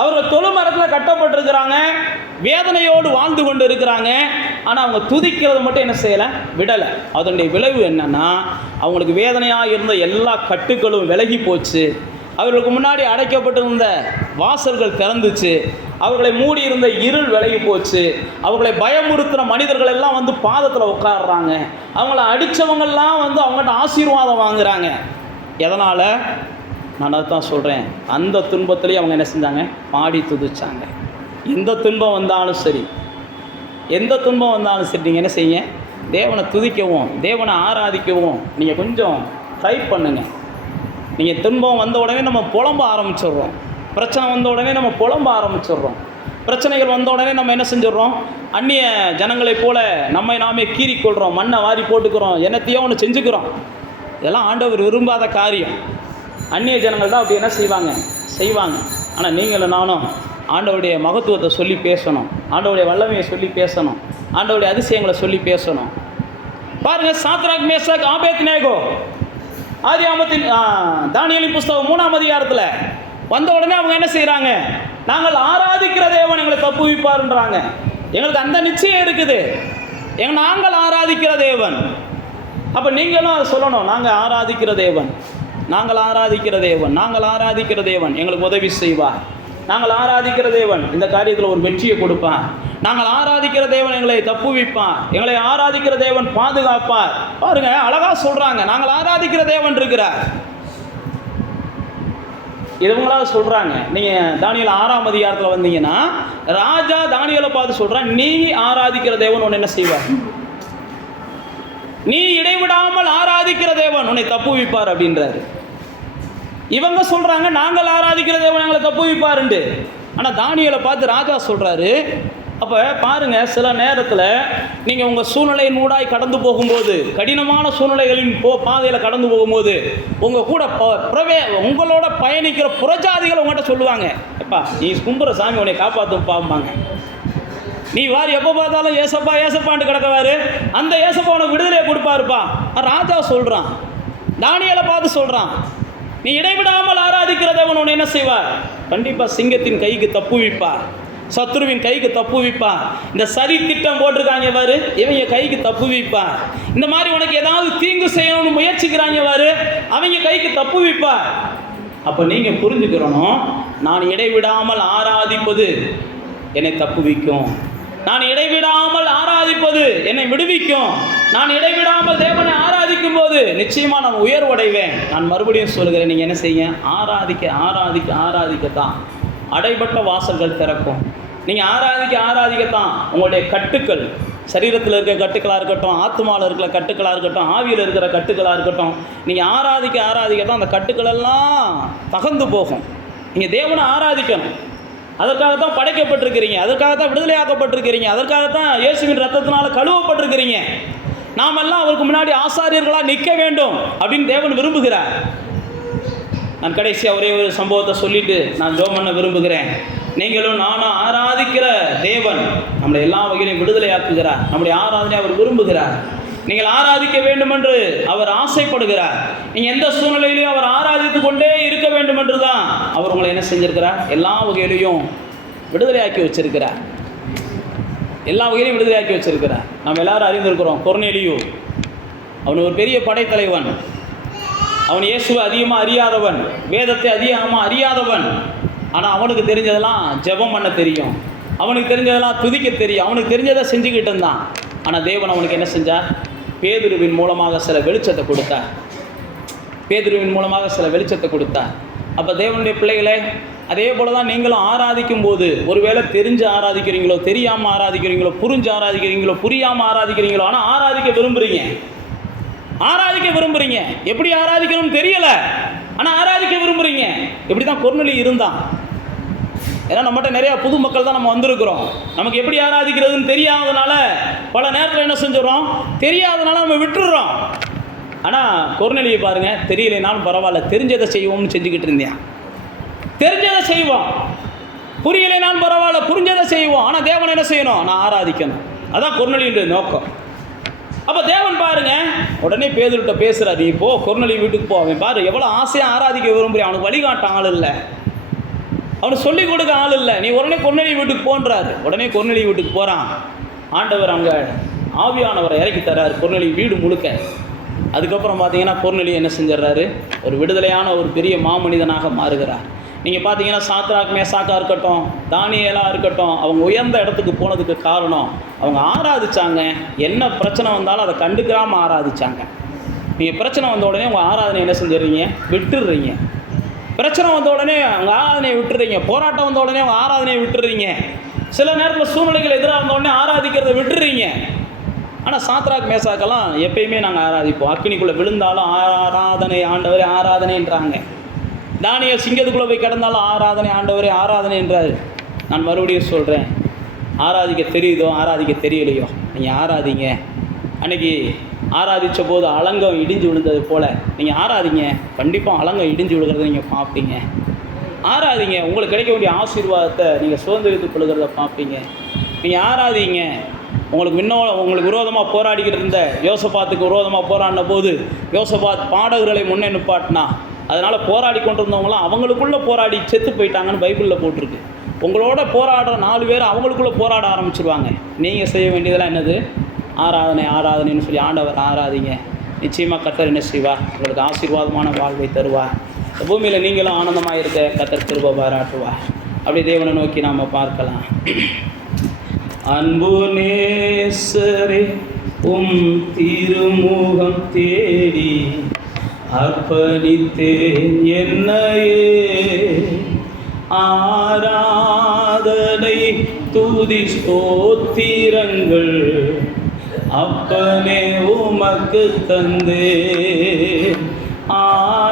அவர்கள் தொழு மரத்தில் கட்டப்பட்டிருக்கிறாங்க, வேதனையோடு வாழ்ந்து கொண்டு இருக்கிறாங்க. ஆனால் அவங்க துதிக்கிறது மட்டும் என்ன செய்யலை, விடலை. அதனுடைய விளைவு என்னன்னா, அவங்களுக்கு வேதனையாக இருந்த எல்லா கட்டுக்களும் விலகி போச்சு. அவர்களுக்கு முன்னாடி அடைக்கப்பட்டிருந்த வாசல்கள் திறந்துச்சு. அவர்களை மூடி இருந்த இருள் விலகி போச்சு. அவர்களை பயமுறுத்துகிற மனிதர்கள் எல்லாம் வந்து பாதத்தில் உட்காடுறாங்க. அவங்கள அடித்தவங்கெல்லாம் வந்து அவங்கள்ட்ட ஆசீர்வாதம் வாங்குறாங்க. எதனால்? நான் தான் சொல்கிறேன், அந்த துன்பத்திலேயே அவங்க என்ன செஞ்சாங்க, பாடி துதிச்சாங்க. எந்த துன்பம் வந்தாலும் சரி, எந்த துன்பம் வந்தாலும் சரி, நீங்கள் என்ன செய்யுங்க, தேவனை துதிக்கவும் தேவனை ஆராதிக்கவும் நீங்கள் கொஞ்சம் ட்ரை பண்ணுங்கள். நீங்கள் துன்பம் வந்த உடனே நம்ம புலம்ப ஆரம்பிச்சிடுறோம், பிரச்சனை வந்த உடனே நம்ம புலம்ப ஆரம்பிச்சிடுறோம், பிரச்சனைகள் வந்த உடனே நம்ம என்ன செஞ்சிடறோம், அந்நிய ஜனங்களைப் போல நம்மை நாமே கீறிக்கொள்கிறோம், மண்ணை வாரி போட்டுக்கிறோம், என்னத்தையோ ஒன்று செஞ்சுக்கிறோம். இதெல்லாம் ஆண்டவர் விரும்பாத காரியம். அந்நிய ஜனங்கள் தான் அப்படி என்ன செய்வாங்க. ஆனால் நீங்களும் நானும் ஆண்டவருடைய மகத்துவத்தை சொல்லி பேசணும், ஆண்டவருடைய வல்லமையை சொல்லி பேசணும், ஆண்டவருடைய அதிசயங்களை சொல்லி பேசணும். பாருங்கள், சாத்ராக் மேஷாக் ஆபேத்நேகோ ஆதியாகமத்தின் தானியேலின் புஸ்தகம் 3ஆம் அதிகாரத்தில் வந்த உடனே அவங்க என்ன செய்கிறாங்க, நாங்கள் ஆராதிக்கிற தேவன் எங்களை தப்புவிப்பார்ன்றாங்க. எங்களுக்கு அந்த நிச்சயம் இருக்குது, நாங்கள் ஆராதிக்கிற தேவன். அப்போ நீங்களும் அதை சொல்லணும், நாங்கள் ஆராதிக்கிற தேவன், நாங்கள் ஆராதிக்கிற தேவன், நாங்கள் ஆராதிக்கிற தேவன் எங்களுக்கு உதவி செய்வார், நாங்கள் ஆராதிக்கிற தேவன் இந்த காரியத்தில் ஒரு வெற்றியை கொடுப்பார், நாங்கள் ஆராதிக்கிற தேவன் எங்களை தப்புவிப்பார், எங்களை ஆராதிக்கிற தேவன் பாதுகாப்பார். பாருங்க, அழகா சொல்றாங்க, நாங்கள் ஆராதிக்கிற தேவன் இருக்கிறார். இவங்களா சொல்றாங்க. நீங்க தானியேல் 6ஆம் அதிகாரத்தில் வந்தீங்கன்னா, ராஜா தானியேலை பார்த்து சொல்றான், நீ ஆராதிக்கிற தேவன் உன்னை என்ன செய்வார், நீ இடைவிடாமல் ஆராதிக்கிற தேவன் உன்னை தப்புவிப்பார் அப்படின்றாரு. இவங்க சொல்றாங்க, நாங்கள் ஆராதிக்கிற தேவன் எங்களை தப்புவிப்பாருண்டு. ஆனால் தானியேலை பார்த்து ராஜா சொல்றாரு. அப்போ பாருங்க, சில நேரத்தில் நீங்கள் உங்கள் சூழ்நிலையின் ஊடாய் கடந்து போகும்போது, கடினமான சூழ்நிலைகளின் பாதையில் கடந்து போகும்போது, உங்கள் கூட உங்களோட பயணிக்கிற புறஜாதிகள் உங்கள்கிட்ட சொல்லுவாங்க, எப்பா நீ கும்புற சாமி உன்னை காப்பாற்றும் பாம்பாங்க, நீ வாரி எப்போ பார்த்தாலும் ஏசப்பா ஏசப்பான்ட்டு கிடக்கவாரு, அந்த ஏசப்பா உனக்கு விடுதலையை கொடுப்பாருப்பா. ராஜா சொல்கிறான், தானியேலை பார்த்து சொல்கிறான், நீ இடைவிடாமல் ஆராதிக்கிற தேவன் உன்னை என்ன செய்வார், கண்டிப்பாக சிங்கத்தின் கைக்கு தப்புவிப்பார், சத்துருவின் கைக்கு தப்புவிப்பார். இந்த சரி திட்டம் போட்டிருக்காங்க பாரு, இவங்க கைக்கு தப்புவிப்பார். இந்த மாதிரி உனக்கு ஏதாவது தீங்கு செய்யணும்னு முயற்சிக்கிறாங்க பாரு, அவங்க கைக்கு தப்புவிப்பார். அப்போ நீங்கள் புரிஞ்சுக்கிறணும், நான் இடைவிடாமல் ஆராதிப்பது என்னை தப்புவிக்கும், நான் இடைவிடாமல் ஆராதிப்பது என்னை விடுவிக்கும், நான் இடைவிடாமல் தேவனை ஆராதிக்கும் போது நிச்சயமாக நான் உயர்வடைவேன். நான் மறுபடியும் சொல்கிறேன், நீங்கள் என்ன செய்ய, ஆராதிக்க ஆராதிக்க ஆராதிக்கத்தான் அடைபட்ட வாசல்கள் திறக்கும். நீங்கள் ஆராதிக்கத்தான் உங்களுடைய கட்டுக்கள், சரீரத்தில் இருக்கிற கட்டுக்களாக இருக்கட்டும், ஆத்மாவில் இருக்கிற கட்டுக்களாக இருக்கட்டும், ஆவியில் இருக்கிற கட்டுக்களாக இருக்கட்டும், நீங்கள் ஆராதிக்கத்தான் அந்த கட்டுக்களெல்லாம் தகர்ந்து போகும். நீங்கள் தேவனை ஆராதிக்கணும். அதற்காகத்தான் படைக்கப்பட்டிருக்கிறீங்க, அதற்காகத்தான் விடுதலையாக்கப்பட்டிருக்கிறீங்க, அதற்காகத்தான் இயேசுவின் ரத்தத்தினால கழுவப்பட்டிருக்கிறீங்க. நாமெல்லாம் அவருக்கு முன்னாடி ஆசாரியர்களாக நிற்க வேண்டும் அப்படின்னு தேவன் விரும்புகிறார். நான் கடைசியாக ஒரே ஒரு சம்பவத்தை சொல்லிட்டு நான் ஜெபம் பண்ண விரும்புகிறேன். நீங்களும் நானும் ஆராதிக்கிற தேவன் நம்மளை எல்லா வகையிலையும் விடுதலையாக்குகிறார். நம்முடைய ஆராதனை அவர் விரும்புகிறார். நீங்கள் ஆராதிக்க வேண்டும் என்று அவர் ஆசைப்படுகிறார். நீங்கள் எந்த சூழ்நிலையிலையும் அவர் ஆராதித்து கொண்டே இருக்க வேண்டும் என்று தான் அவர் உங்களை என்ன செஞ்சிருக்கிறார், எல்லா வகையிலையும் விடுதலையாக்கி வச்சிருக்கிறார். எல்லா வகையிலையும் விடுதலையாக்கி வச்சிருக்கிறார். நம்ம எல்லாரும் அறிந்திருக்கிறோம், கொர்நேலியு அவன் ஒரு பெரிய படைத்தலைவன். அவன் இயேசுவை அதிகமாக அறியாதவன், வேதத்தை அதிகமாக அறியாதவன். ஆனால் அவனுக்கு தெரிஞ்சதெல்லாம் ஜெபம் பண்ண தெரியும், அவனுக்கு தெரிஞ்சதெல்லாம் துதிக்க தெரியும், அவனுக்கு தெரிஞ்சதை செஞ்சுக்கிட்டு இருந்தான். ஆனால் தேவன் அவனுக்கு என்ன செஞ்சார், பேதுருவின் மூலமாக சில வெளிச்சத்தை கொடுத்தார். பேதுருவின் மூலமாக சில வெளிச்சத்தை கொடுத்தார். அப்போ தேவனுடைய பிள்ளைகளை அதே போல தான் நீங்களும் ஆராதிக்கும் போது, ஒருவேளை தெரிஞ்சு ஆராதிக்கிறீங்களோ, தெரியாமல் ஆராதிக்கிறீங்களோ, புரிஞ்சு ஆராதிக்கிறீங்களோ, புரியாமல் ஆராதிக்கிறீங்களோ, ஆனால் ஆராதிக்க விரும்புகிறீங்க. எப்படி ஆராதிக்கணும்னு தெரியலை, ஆனால் ஆராதிக்க விரும்புகிறீங்க. இப்படி தான் கொர்நேலியு இருந்தான். ஏன்னா நம்மகிட்ட நிறையா புது மக்கள் தான் நம்ம வந்திருக்கிறோம். நமக்கு எப்படி ஆராதிக்கிறதுன்னு தெரியாததுனால பல நேரத்தில் என்ன செஞ்சிடறோம், தெரியாததுனால நம்ம விட்டுடுறோம். ஆனால் கொர்நேலியு பாருங்கள், தெரியலைனாலும் பரவாயில்ல, தெரிஞ்சதை செய்வோம்னு செஞ்சுக்கிட்டு இருந்தேன். தெரிஞ்சதை செய்வோம், புரியலைனாலும் பரவாயில்ல, புரிஞ்சதை செய்வோம். ஆனால் தேவன் என்ன செய்யணும், நான் ஆராதிக்கணும். அதான் கொர்நேலியுடைய நோக்கம். அப்போ தேவன் பாருங்க, உடனே பேதுருட்ட பேசுகிறார், நீ போ கொர்நேலியு வீட்டுக்கு போ. அவன் பாரு எவ்வளோ ஆசையாக ஆராதிக்க விரும்புகிறேன், அவனுக்கு வழிகாட்ட ஆள் இல்லை, அவனுக்கு சொல்லிக் கொடுக்க ஆள் இல்லை. நீ உடனே கொர்நேலியு வீட்டுக்கு போன்றாரு. உடனே கொர்நேலியு வீட்டுக்கு போகிறான். ஆண்டவர் அங்கே ஆவியானவரை இறக்கி தர்றாரு கொர்நேலியு வீடு முழுக்க. அதுக்கப்புறம் பார்த்தீங்கன்னா கொர்நேலியு என்ன செஞ்சிடறாரு, ஒரு விடுதலையான ஒரு பெரிய மாமனிதனாக மாறுகிறார். நீங்கள் பார்த்தீங்கன்னா சாத்ராக் மேசாக்கா இருக்கட்டும், தானியேலா இருக்கட்டும், அவங்க உயர்ந்த இடத்துக்கு போனதுக்கு காரணம் அவங்க ஆராதிச்சாங்க. என்ன பிரச்சனை வந்தாலும் அதை கண்டுக்காமல் ஆராதிச்சாங்க. நீங்கள் பிரச்சனை வந்த உடனே உங்கள் ஆராதனை என்ன செஞ்சிடுறீங்க, விட்டுடுறீங்க. பிரச்சனை வந்த உடனே உங்கள் ஆராதனையை விட்டுடுறீங்க. போராட்டம் வந்த உடனே உங்கள் ஆராதனையை விட்டுடுறீங்க. சில நேரத்தில் சூழ்நிலைகள் எதிராக வந்த உடனே ஆராதிக்கிறத விட்டுடுறீங்க. ஆனால் சாத்ராக் மேசாக்கெல்லாம் எப்பயுமே நாங்கள் ஆராதிப்போம். அக்கினிக்குள்ளே விழுந்தாலும் ஆராதனை ஆண்டவரே ஆராதனைன்றாங்க. தானியேல் சிங்கத்துக்குள்ளே போய் கிடந்தாலும் ஆராதனை ஆண்டவரே ஆராதனை என்றார். நான் மறுபடியும் சொல்கிறேன், ஆராதிக்க தெரியுதோ ஆராதிக்க தெரியலையோ நீங்கள் ஆராதிங்க. அன்றைக்கி ஆராதித்த போது அலங்கம் இடிஞ்சு விழுந்தது போல் நீங்கள் ஆராதிங்க. கண்டிப்பாக அலங்கம் இடிஞ்சு விழுகிறத நீங்கள் பார்ப்பீங்க. ஆராதிங்க, உங்களுக்கு கிடைக்க வேண்டிய ஆசீர்வாதத்தை நீங்கள் சுதந்திரித்துக் கொள்கிறத பார்ப்பீங்க. நீங்கள் ஆராதிங்க. உங்களுக்கு விரோதமாக போராடிக்கிட்டு இருந்த யோசபாத்துக்கு விரோதமாக போராடின போது யோசபாத் பாடகர்களை முன்னே நிப்பாட்டினா, அதனால் போராடி கொண்டு இருந்தவங்களாம் அவங்களுக்குள்ளே போராடி செத்து போயிட்டாங்கன்னு பைபிளில் போட்டிருக்கு. உங்களோட போராடுற 4 பேர் அவங்களுக்குள்ளே போராட ஆரம்பிச்சிருவாங்க. நீங்கள் செய்ய வேண்டியதெல்லாம் என்னது, ஆராதனைன்னு சொல்லி ஆண்டவர் ஆராதிங்க. நிச்சயமாக கர்த்தர் என்ன செய்வார், உங்களுக்கு ஆசீர்வாதமான வாழ்வை தருவார். இந்த பூமியில் நீங்களும் ஆனந்தமாக இருக்க கர்த்தர் கிருபை பாராட்டுவார். அப்படி தேவனை நோக்கி நாம் பார்க்கலாம். அன்பு நேசரே உம் திருமுகம் தேடி அர்ப்பணித்தேன் என்னையே, ஆராதனை துதி ஸ்தோத்திரங்கள் அப்பனே உமக்கு தந்தேன்.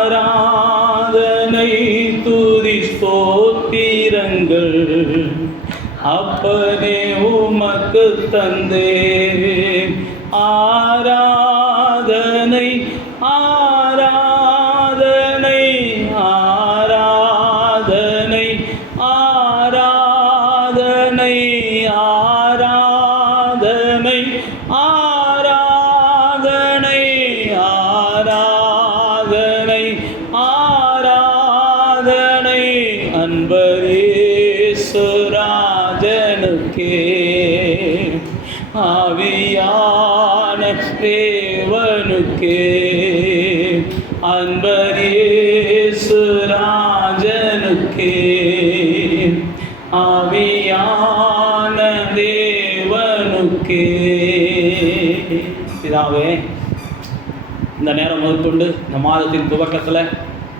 ஆராதனை துதி ஸ்தோத்திரங்கள் அப்பனே உமக்கு தந்தேன். ஆராதனை ஆராதனை ஆராதனை ஆராதனை ஆராதனை ஆராதனை ஆராதனை ஆராதனை அன்பரேசு ராஜனே ராஜனுக்கே, அன்பர் இயேசு ராஜனுக்கே, ஆவியான தேவனுக்கே. பிதாவே, இந்த நேரம் முதற்கொண்டு இந்த மாதத்தின் துவக்கத்தில்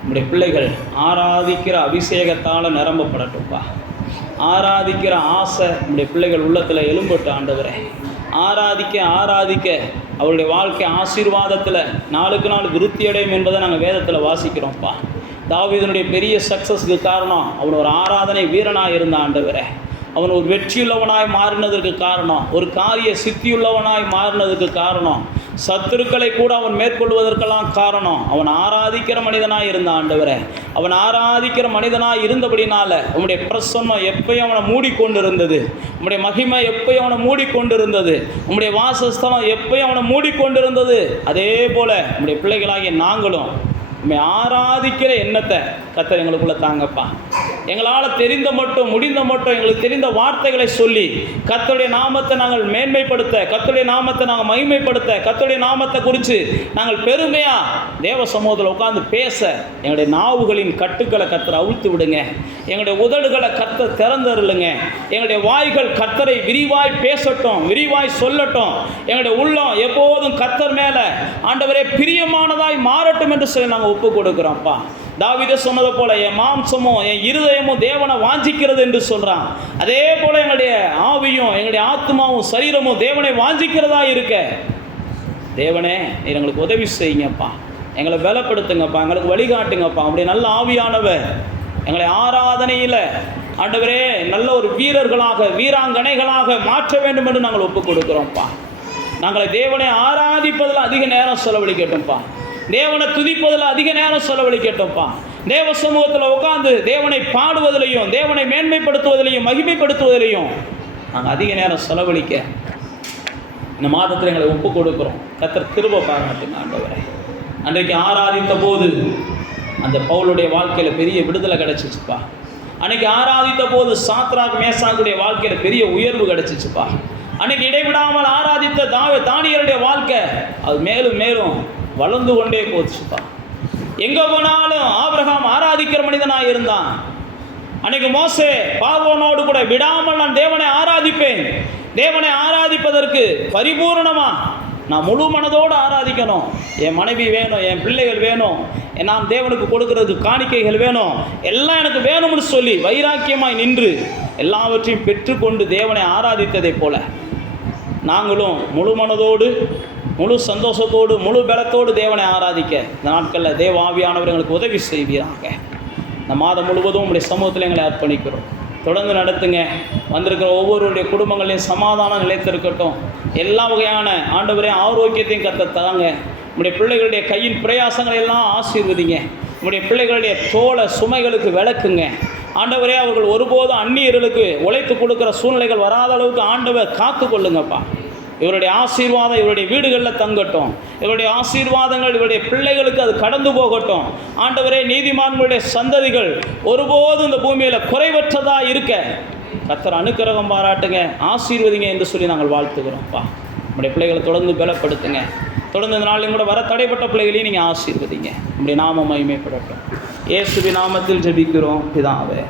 நம்முடைய பிள்ளைகள் ஆராதிக்கிற அபிஷேகத்தால் நிரம்பப்படட்டும்ப்பா. ஆராதிக்கிற ஆசை நம்முடைய பிள்ளைகள் உள்ளத்தில் எழும்பட்டு ஆண்டவரே. ஆராதிக்க ஆராதிக்க அவருடைய வாழ்க்கை ஆசீர்வாதத்தில் நாளுக்கு நாள் விருத்தி அடையும் என்பதை நாங்கள் வேதத்தில் வாசிக்கிறோம்ப்பா. தாவீதனுடைய பெரிய சக்ஸஸ்க்கு காரணம் அவன் ஒரு ஆராதனை வீரனாக இருந்த ஆண்டவரே. அவன் ஒரு வெற்றியுள்ளவனாய் மாறினதற்கு காரணம், ஒரு காரிய சித்தியுள்ளவனாய் மாறினதுக்கு காரணம், சத்துருக்களை கூட அவன் மேற்கொள்வதற்கெல்லாம் காரணம் அவன் ஆராதிக்கிற மனிதனாக இருந்த ஆண்டவரே. அவன் ஆராதிக்கிற மனிதனாக இருந்தபடினால உம்முடைய பிரசன்னம் எப்பயும் அவனை மூடிக்கொண்டிருந்தது, உம்முடைய மகிமை எப்பயும் அவனை மூடிக்கொண்டிருந்தது, உம்முடைய வாசஸ்தலம் எப்பயும் அவனை மூடிக்கொண்டிருந்தது. அதே போல உம்முடைய பிள்ளைகளாகிய நாங்களும் உம்மை ஆராதிக்கிற எண்ணத்தை கர்த்தர் எங்களுக்குள்ளே தாங்கப்பா. எங்களால் தெரிந்த மட்டும் முடிந்த மட்டும் எங்களுக்கு தெரிந்த வார்த்தைகளை சொல்லி கர்த்தருடைய நாமத்தை நாங்கள் மேன்மைப்படுத்த, கர்த்தருடைய நாமத்தை நாங்கள் மகிமைப்படுத்த, கர்த்தருடைய நாமத்தை குறித்து நாங்கள் பெருமையாக தேவ சமூகத்தில் உட்கார்ந்து பேச எங்களுடைய நாவுகளின் கட்டுக்களை கர்த்தர் அவிழ்த்து விடுங்க. எங்களுடைய உதடுகளை கர்த்தர் திறந்தருளுங்க. எங்களுடைய வாய்கள் கர்த்தரை விரிவாய் பேசட்டும், விரிவாய் சொல்லட்டும். எங்களுடைய உள்ளம் எப்போதும் கர்த்தர் மேலே ஆண்டவரே பிரியமானதாய் மாறட்டும் என்று சொல்லி நாங்கள் ஒப்பு கொடுக்குறோம்ப்பா. தாவீது சொன்னதை போல என் மாம்சமும் என் இருதயமும் தேவனை வாஞ்சிக்கிறது என்று சொல்கிறான். அதே போல் எங்களுடைய ஆவியும் எங்களுடைய ஆத்மாவும் சரீரமும் தேவனை வாஞ்சிக்கிறதா இருக்க தேவனே நீர் எங்களுக்கு உதவி செய்யுங்கப்பா, எங்களை பலப்படுத்துங்கப்பா, எங்களுக்கு வழிகாட்டுங்கப்பா. அப்படி நல்ல ஆவியானவர் எங்களை ஆராதனையில் ஆண்டவரே நல்ல ஒரு வீரர்களாக வீராங்கனைகளாக மாற்ற வேண்டும் என்று நாங்கள் ஒப்புக் கொடுக்குறோம்ப்பா. நாங்கள் தேவனை ஆராதிப்பதில் அதிக நேரம் செலவழிக்கட்டும்ப்பா, தேவனை துதிப்பதில் அதிக நேரம் செலவழிக்கட்டும்ப்பா. தேவ சமூகத்தில் உட்கார்ந்து தேவனை பாடுவதிலையும் தேவனை மேன்மைப்படுத்துவதிலையும் மகிமைப்படுத்துவதிலையும் நாங்கள் அதிக நேரம் செலவழிக்க இந்த மாதத்தில் எங்களை ஒப்புக் கொடுக்குறோம். கர்த்தர் கிருபை பாராட்டுங்க ஆண்டவரே. அன்றைக்கு ஆராதித்த போது அந்த பவுலுடைய வாழ்க்கையில் பெரிய விடுதலை கிடச்சிச்சுப்பா. அன்றைக்கி ஆராதித்த போது சாத்ராக் மேசாக்குடைய வாழ்க்கையில் பெரிய உயர்வு கிடச்சிச்சுப்பா. அன்றைக்கி இடைவிடாமல் ஆராதித்த தானியேலுடைய வாழ்க்கை அது மேலும் மேலும் வளர்ந்து கொண்டே போச்சுப்பா. எங்கே போனாலும் ஆபிரகாம் ஆராதிக்கிற மனிதனாக இருந்தான். அன்றைக்கு மோசே பார்வோனோடு கூட விடாமல் நான் தேவனை ஆராதிப்பேன், தேவனை ஆராதிப்பதற்கு பரிபூர்ணமாக நான் முழு மனதோடு ஆராதிக்கணும், என் மனைவி வேணும், என் பிள்ளைகள் வேணும், நான் தேவனுக்கு கொடுக்கறது காணிக்கைகள் வேணும், எல்லாம் எனக்கு வேணும்னு சொல்லி வைராக்கியமாய் நின்று எல்லாவற்றையும் பெற்றுக்கொண்டு தேவனை ஆராதித்ததை போல நாங்களும் முழு மனதோடு முழு சந்தோஷத்தோடு முழு பலத்தோடு தேவனை ஆராதிக்க இந்த நாட்களில் தேவ ஆவியானவர் எங்களுக்கு உதவி செய்வீராக. இந்த மாதம் முழுவதும் உங்களுடைய சமூகத்தில் எங்களை அர்ப்பணிக்கிறோம். தொடர்ந்து நடத்துங்க. வந்திருக்கிற ஒவ்வொருடைய குடும்பங்களையும் சமாதானம் நிலைத்திருக்கட்டும். எல்லா வகையான ஆண்டவரே ஆரோக்கியத்தையும் கர்த்தர் தாங்க. உங்களுடைய பிள்ளைகளுடைய கையின் பிரயாசங்களை எல்லாம் ஆசீர்வதிங்க. உங்களுடைய பிள்ளைகளுடைய தோள சுமைகளுக்கு விளக்குங்க ஆண்டவரே. அவர்கள் ஒருபோதும் அந்நியர்களுக்கு உழைத்து கொடுக்குற சூழ்நிலைகள் வராத அளவுக்கு ஆண்டவர் காத்து கொள்ளுங்கப்பா. இவருடைய ஆசீர்வாதம் இவருடைய வீடுகளில் தங்கட்டும். இவருடைய ஆசீர்வாதங்கள் இவருடைய பிள்ளைகளுக்கு அது கடந்து போகட்டும். ஆண்டவரே, நீதிமான்களுடைய சந்ததிகள் ஒருபோதும் இந்த பூமியில் குறைவற்றதாக இருக்க கர்த்தர் அனுக்கிரகம் பாராட்டுங்க, ஆசீர்வதிங்க என்று சொல்லி நாங்கள் வாழ்த்துக்கிறோம்ப்பா. நம்முடைய பிள்ளைகளை தொடர்ந்து பலப்படுத்துங்க. தொடர்ந்து இந்த நாளையும் கூட வர தடைப்பட்ட பிள்ளைகளையும் நீங்கள் ஆசீர்வதிங்க. நம்முடைய நாமம் மகிமைப்படட்டும். இயேசுவின் நாமத்தில் ஜெபிக்கிறோம் பிதாவே.